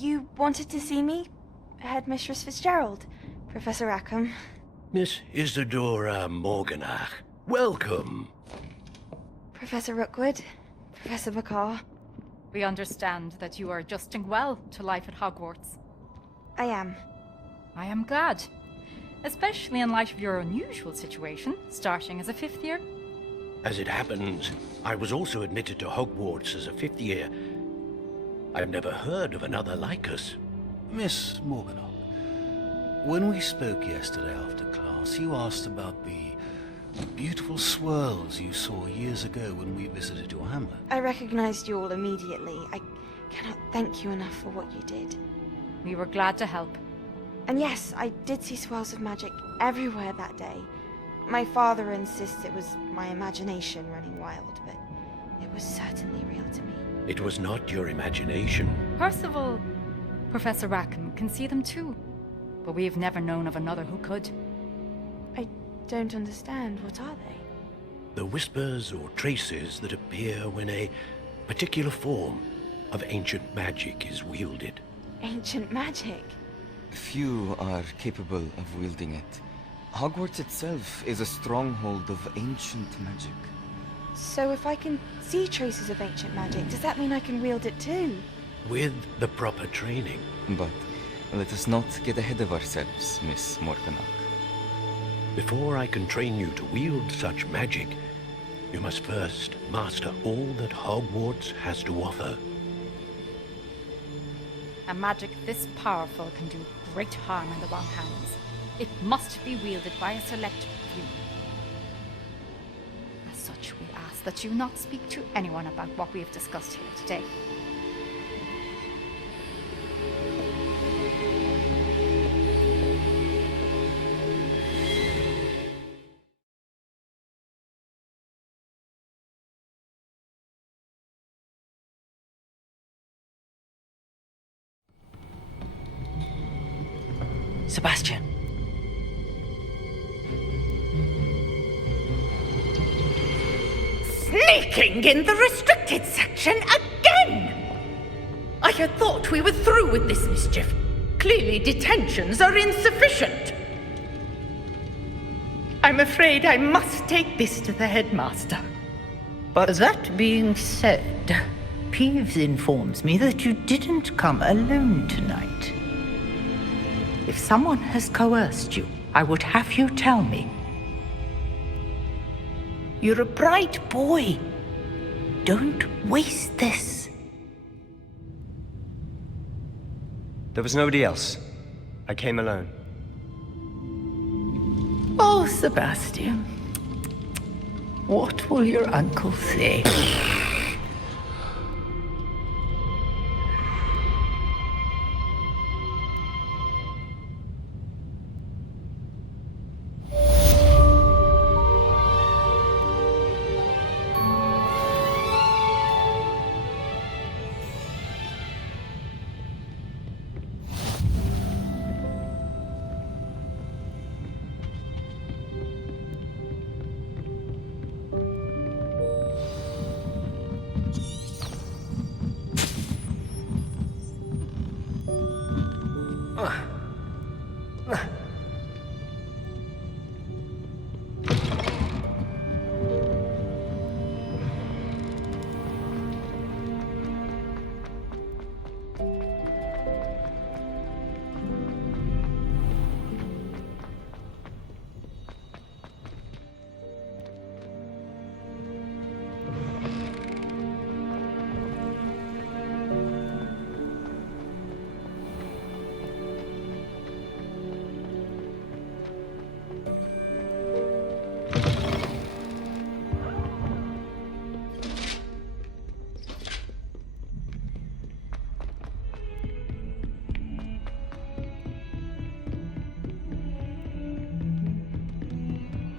You wanted to see me? Headmistress Fitzgerald, Professor Rackham. Miss Isadora Morganach, welcome. Professor Rookwood, Professor McCaw. We understand that you are adjusting well to life at Hogwarts. I am. I am glad. Especially in light of your unusual situation, starting as a 5th year. As it happens, I was also admitted to Hogwarts as a 5th year. I've never heard of another like us. Miss Morganach, when we spoke yesterday after class, you asked about the beautiful swirls you saw years ago when we visited your hamlet. I recognized you all immediately. I cannot thank you enough for what you did. We were glad to help. And yes, I did see swirls of magic everywhere that day. My father insists it was my imagination running wild, but it was certainly real to me. It was not your imagination. Percival, Professor Rackham can see them too. But we have never known of another who could. I don't understand. What are they? The whispers or traces that appear when a particular form of ancient magic is wielded. Ancient magic? Few are capable of wielding it. Hogwarts itself is a stronghold of ancient magic. So if I can see traces of ancient magic, does that mean I can wield it too? With the proper training. But let us not get ahead of ourselves, Miss Morganach. Before I can train you to wield such magic, you must first master all that Hogwarts has to offer. A magic this powerful can do great harm in the wrong hands. It must be wielded by a select few. As such, we ask that you not speak to anyone about what we have discussed here today. Sebastian. Sneaking in the restricted section again! I had thought we were through with this mischief. Clearly detentions are insufficient. I'm afraid I must take this to the headmaster. But that being said, Peeves informs me that you didn't come alone tonight. If someone has coerced you, I would have you tell me. You're a bright boy. Don't waste this. There was nobody else. I came alone. Oh, Sebastian. What will your uncle say?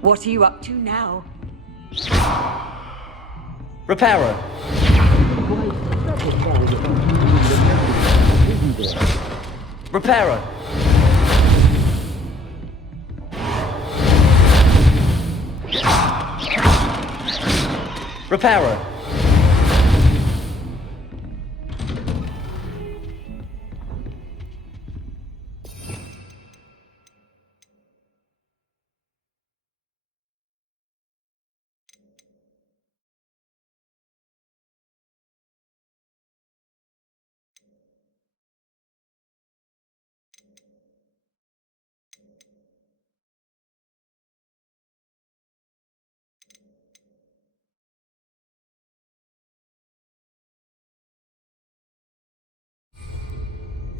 What are you up to now? Reparo. Reparo. Reparo.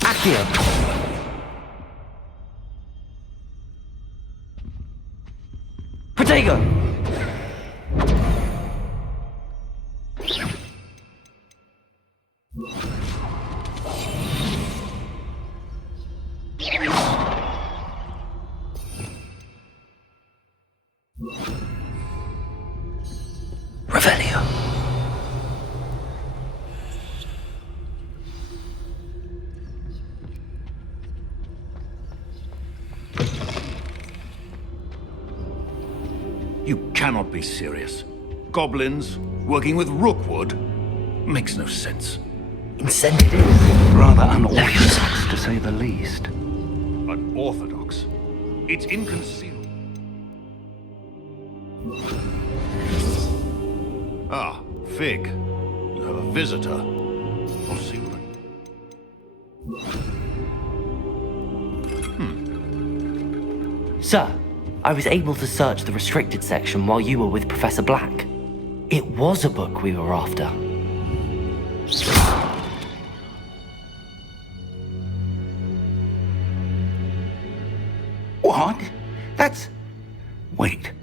Accio. Protego. Revelio. You cannot be serious. Goblins working with Rookwood? Makes no sense. Incendiary. Rather unorthodox, to say the least. Unorthodox? It's inconceivable. Ah, Fig. You have a visitor. Possible. Sir, I was able to search the restricted section while you were with Professor Black. It was a book we were after. What? That's... Wait.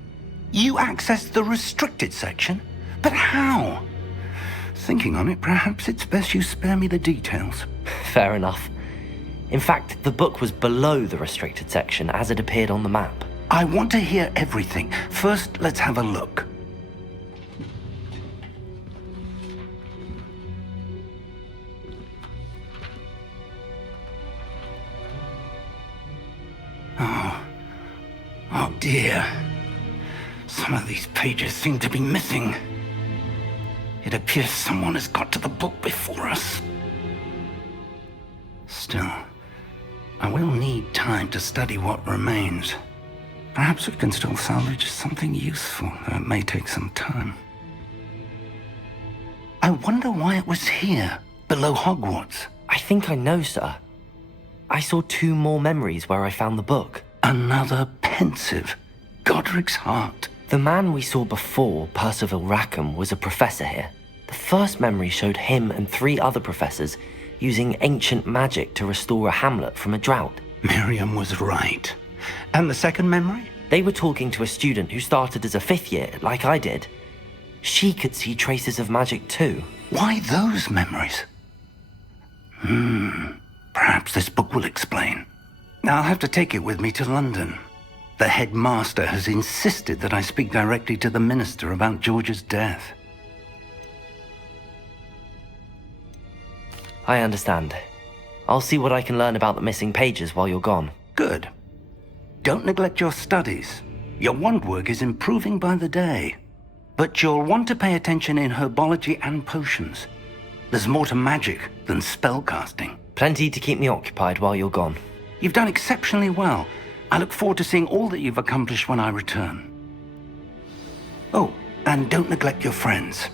You accessed the restricted section? But how? Thinking on it, perhaps it's best you spare me the details. Fair enough. In fact, the book was below the restricted section as it appeared on the map. I want to hear everything. First, let's have a look. dear. Some of these pages seem to be missing. It appears someone has got to the book before us. Still, I will need time to study what remains. Perhaps we can still salvage something useful, though it may take some time. I wonder why it was here, below Hogwarts. I think I know, sir. I saw 2 more memories where I found the book. Another pensive Godric's heart. The man we saw before, Percival Rackham, was a professor here. The first memory showed him and 3 other professors using ancient magic to restore a hamlet from a drought. Miriam was right. And the second memory? They were talking to a student who started as a 5th year, like I did. She could see traces of magic too. Why those memories? Perhaps this book will explain. I'll have to take it with me to London. The headmaster has insisted that I speak directly to the minister about George's death. I understand. I'll see what I can learn about the missing pages while you're gone. Good. Don't neglect your studies. Your wand work is improving by the day. But you'll want to pay attention in herbology and potions. There's more to magic than spellcasting. Plenty to keep me occupied while you're gone. You've done exceptionally well. I look forward to seeing all that you've accomplished when I return. Oh, and don't neglect your friends.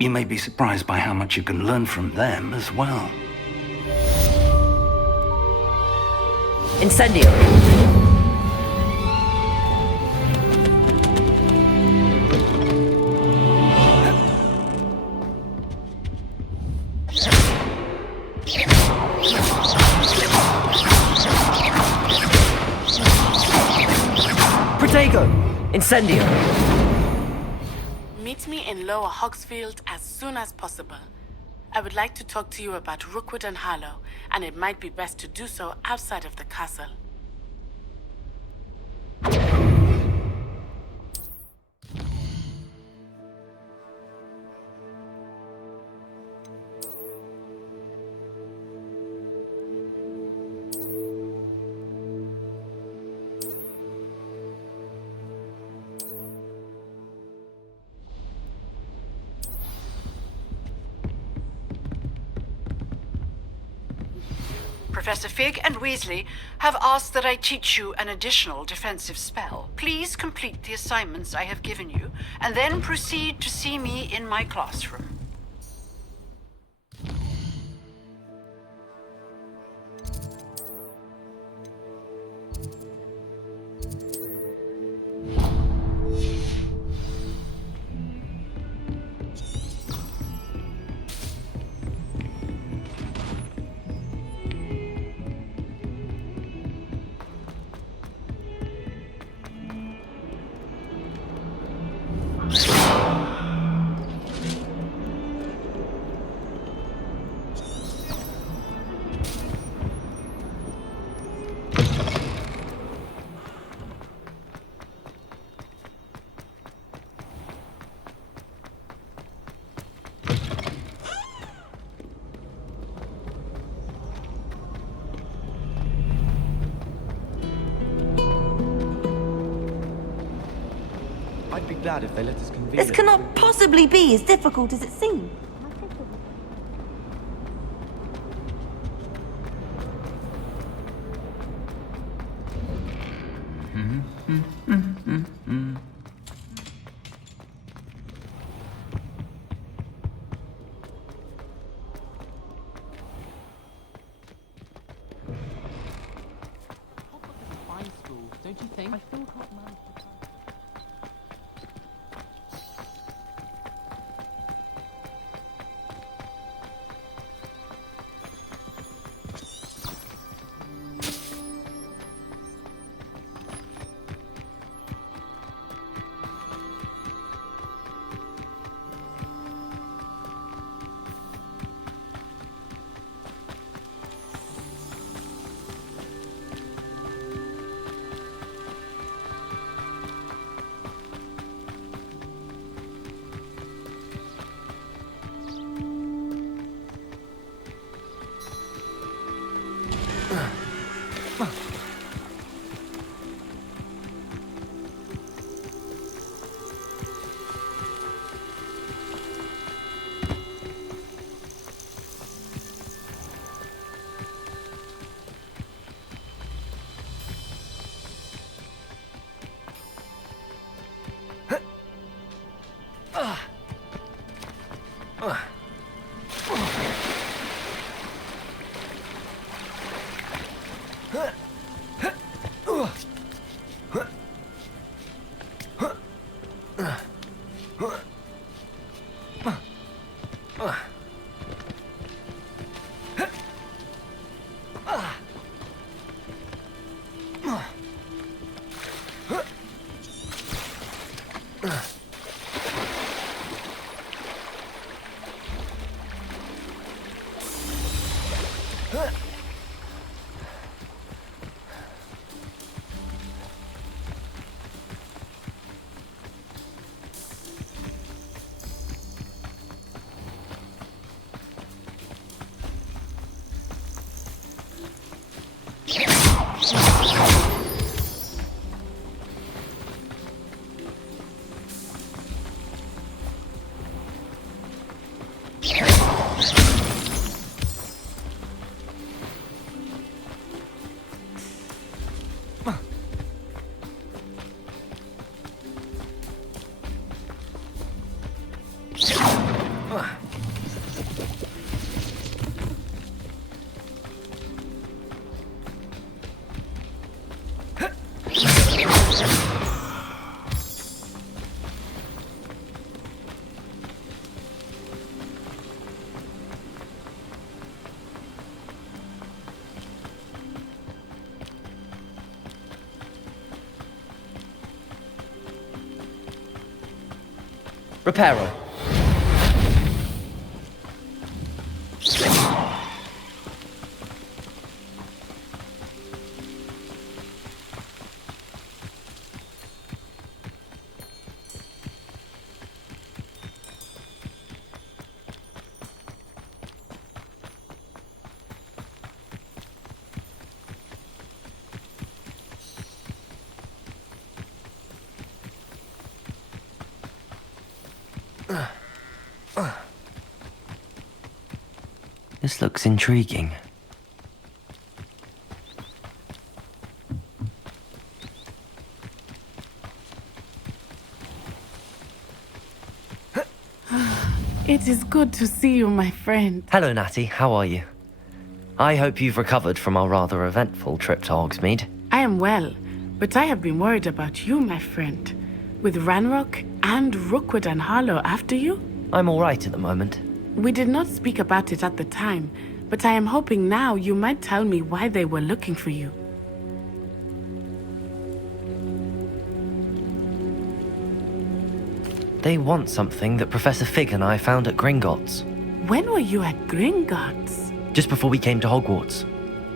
You may be surprised by how much you can learn from them as well. Incendio. Protego! Incendio! Meet me in Lower Hogsfield as soon as possible. I would like to talk to you about Rookwood and Harlow, and it might be best to do so outside of the castle. Professor Fig and Weasley have asked that I teach you an additional defensive spell. Please complete the assignments I have given you, and then proceed to see me in my classroom. I'd be glad if they let us convene. This cannot possibly be as difficult as it seems. Don't you think? I still can't manage to find... Reparo. This looks intriguing. It is good to see you, my friend. Hello, Natty. How are you? I hope you've recovered from our rather eventful trip to Hogsmeade. I am well, but I have been worried about you, my friend. With Ranrock and Rookwood and Harlow after you? I'm all right at the moment. We did not speak about it at the time, but I am hoping now you might tell me why they were looking for you. They want something that Professor Fig and I found at Gringotts. When were you at Gringotts? Just before we came to Hogwarts.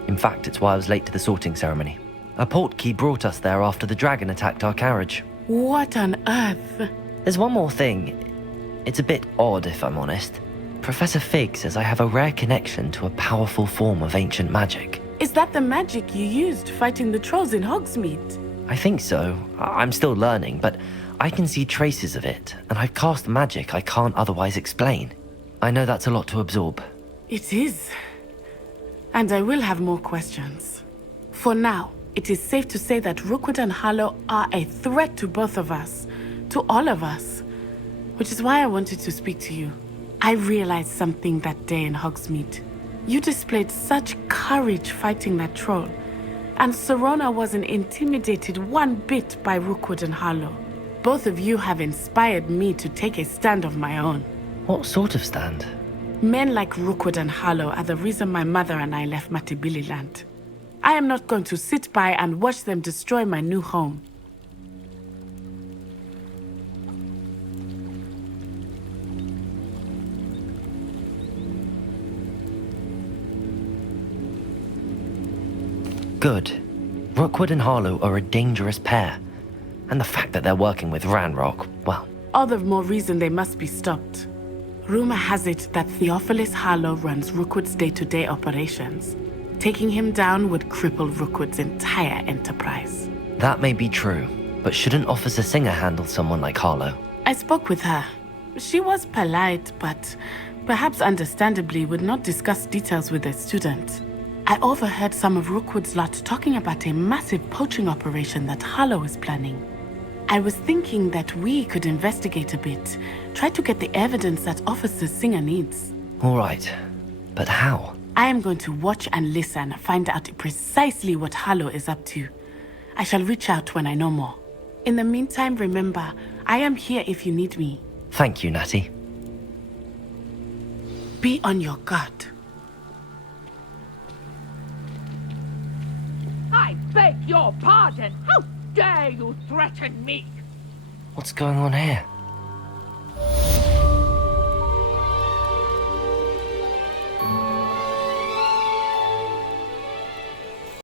In fact, it's why I was late to the sorting ceremony. A portkey brought us there after the dragon attacked our carriage. What on earth? There's one more thing. It's a bit odd, if I'm honest. Professor Fig says I have a rare connection to a powerful form of ancient magic. Is that the magic you used fighting the trolls in Hogsmeade? I think so. I'm still learning, but I can see traces of it, and I've cast magic I can't otherwise explain. I know that's a lot to absorb. It is. And I will have more questions. For now, it is safe to say that Rookwood and Harlow are a threat to both of us, to all of us. Which is why I wanted to speak to you. I realized something that day in Hogsmeade. You displayed such courage fighting that troll, and Serona wasn't intimidated one bit by Rookwood and Harlow. Both of you have inspired me to take a stand of my own. What sort of stand? Men like Rookwood and Harlow are the reason my mother and I left Matibili Land. I am not going to sit by and watch them destroy my new home. Good. Rookwood and Harlow are a dangerous pair. And the fact that they're working with Ranrock, well... All the more reason they must be stopped. Rumor has it that Theophilus Harlow runs Rookwood's day-to-day operations. Taking him down would cripple Rookwood's entire enterprise. That may be true, but shouldn't Officer Singer handle someone like Harlow? I spoke with her. She was polite, but perhaps understandably would not discuss details with a student. I overheard some of Rookwood's lot talking about a massive poaching operation that Harlow is planning. I was thinking that we could investigate a bit, try to get the evidence that Officer Singer needs. All right, but how? I am going to watch and listen, find out precisely what Harlow is up to. I shall reach out when I know more. In the meantime, remember, I am here if you need me. Thank you, Natty. Be on your guard. I beg your pardon! How dare you threaten me? What's going on here?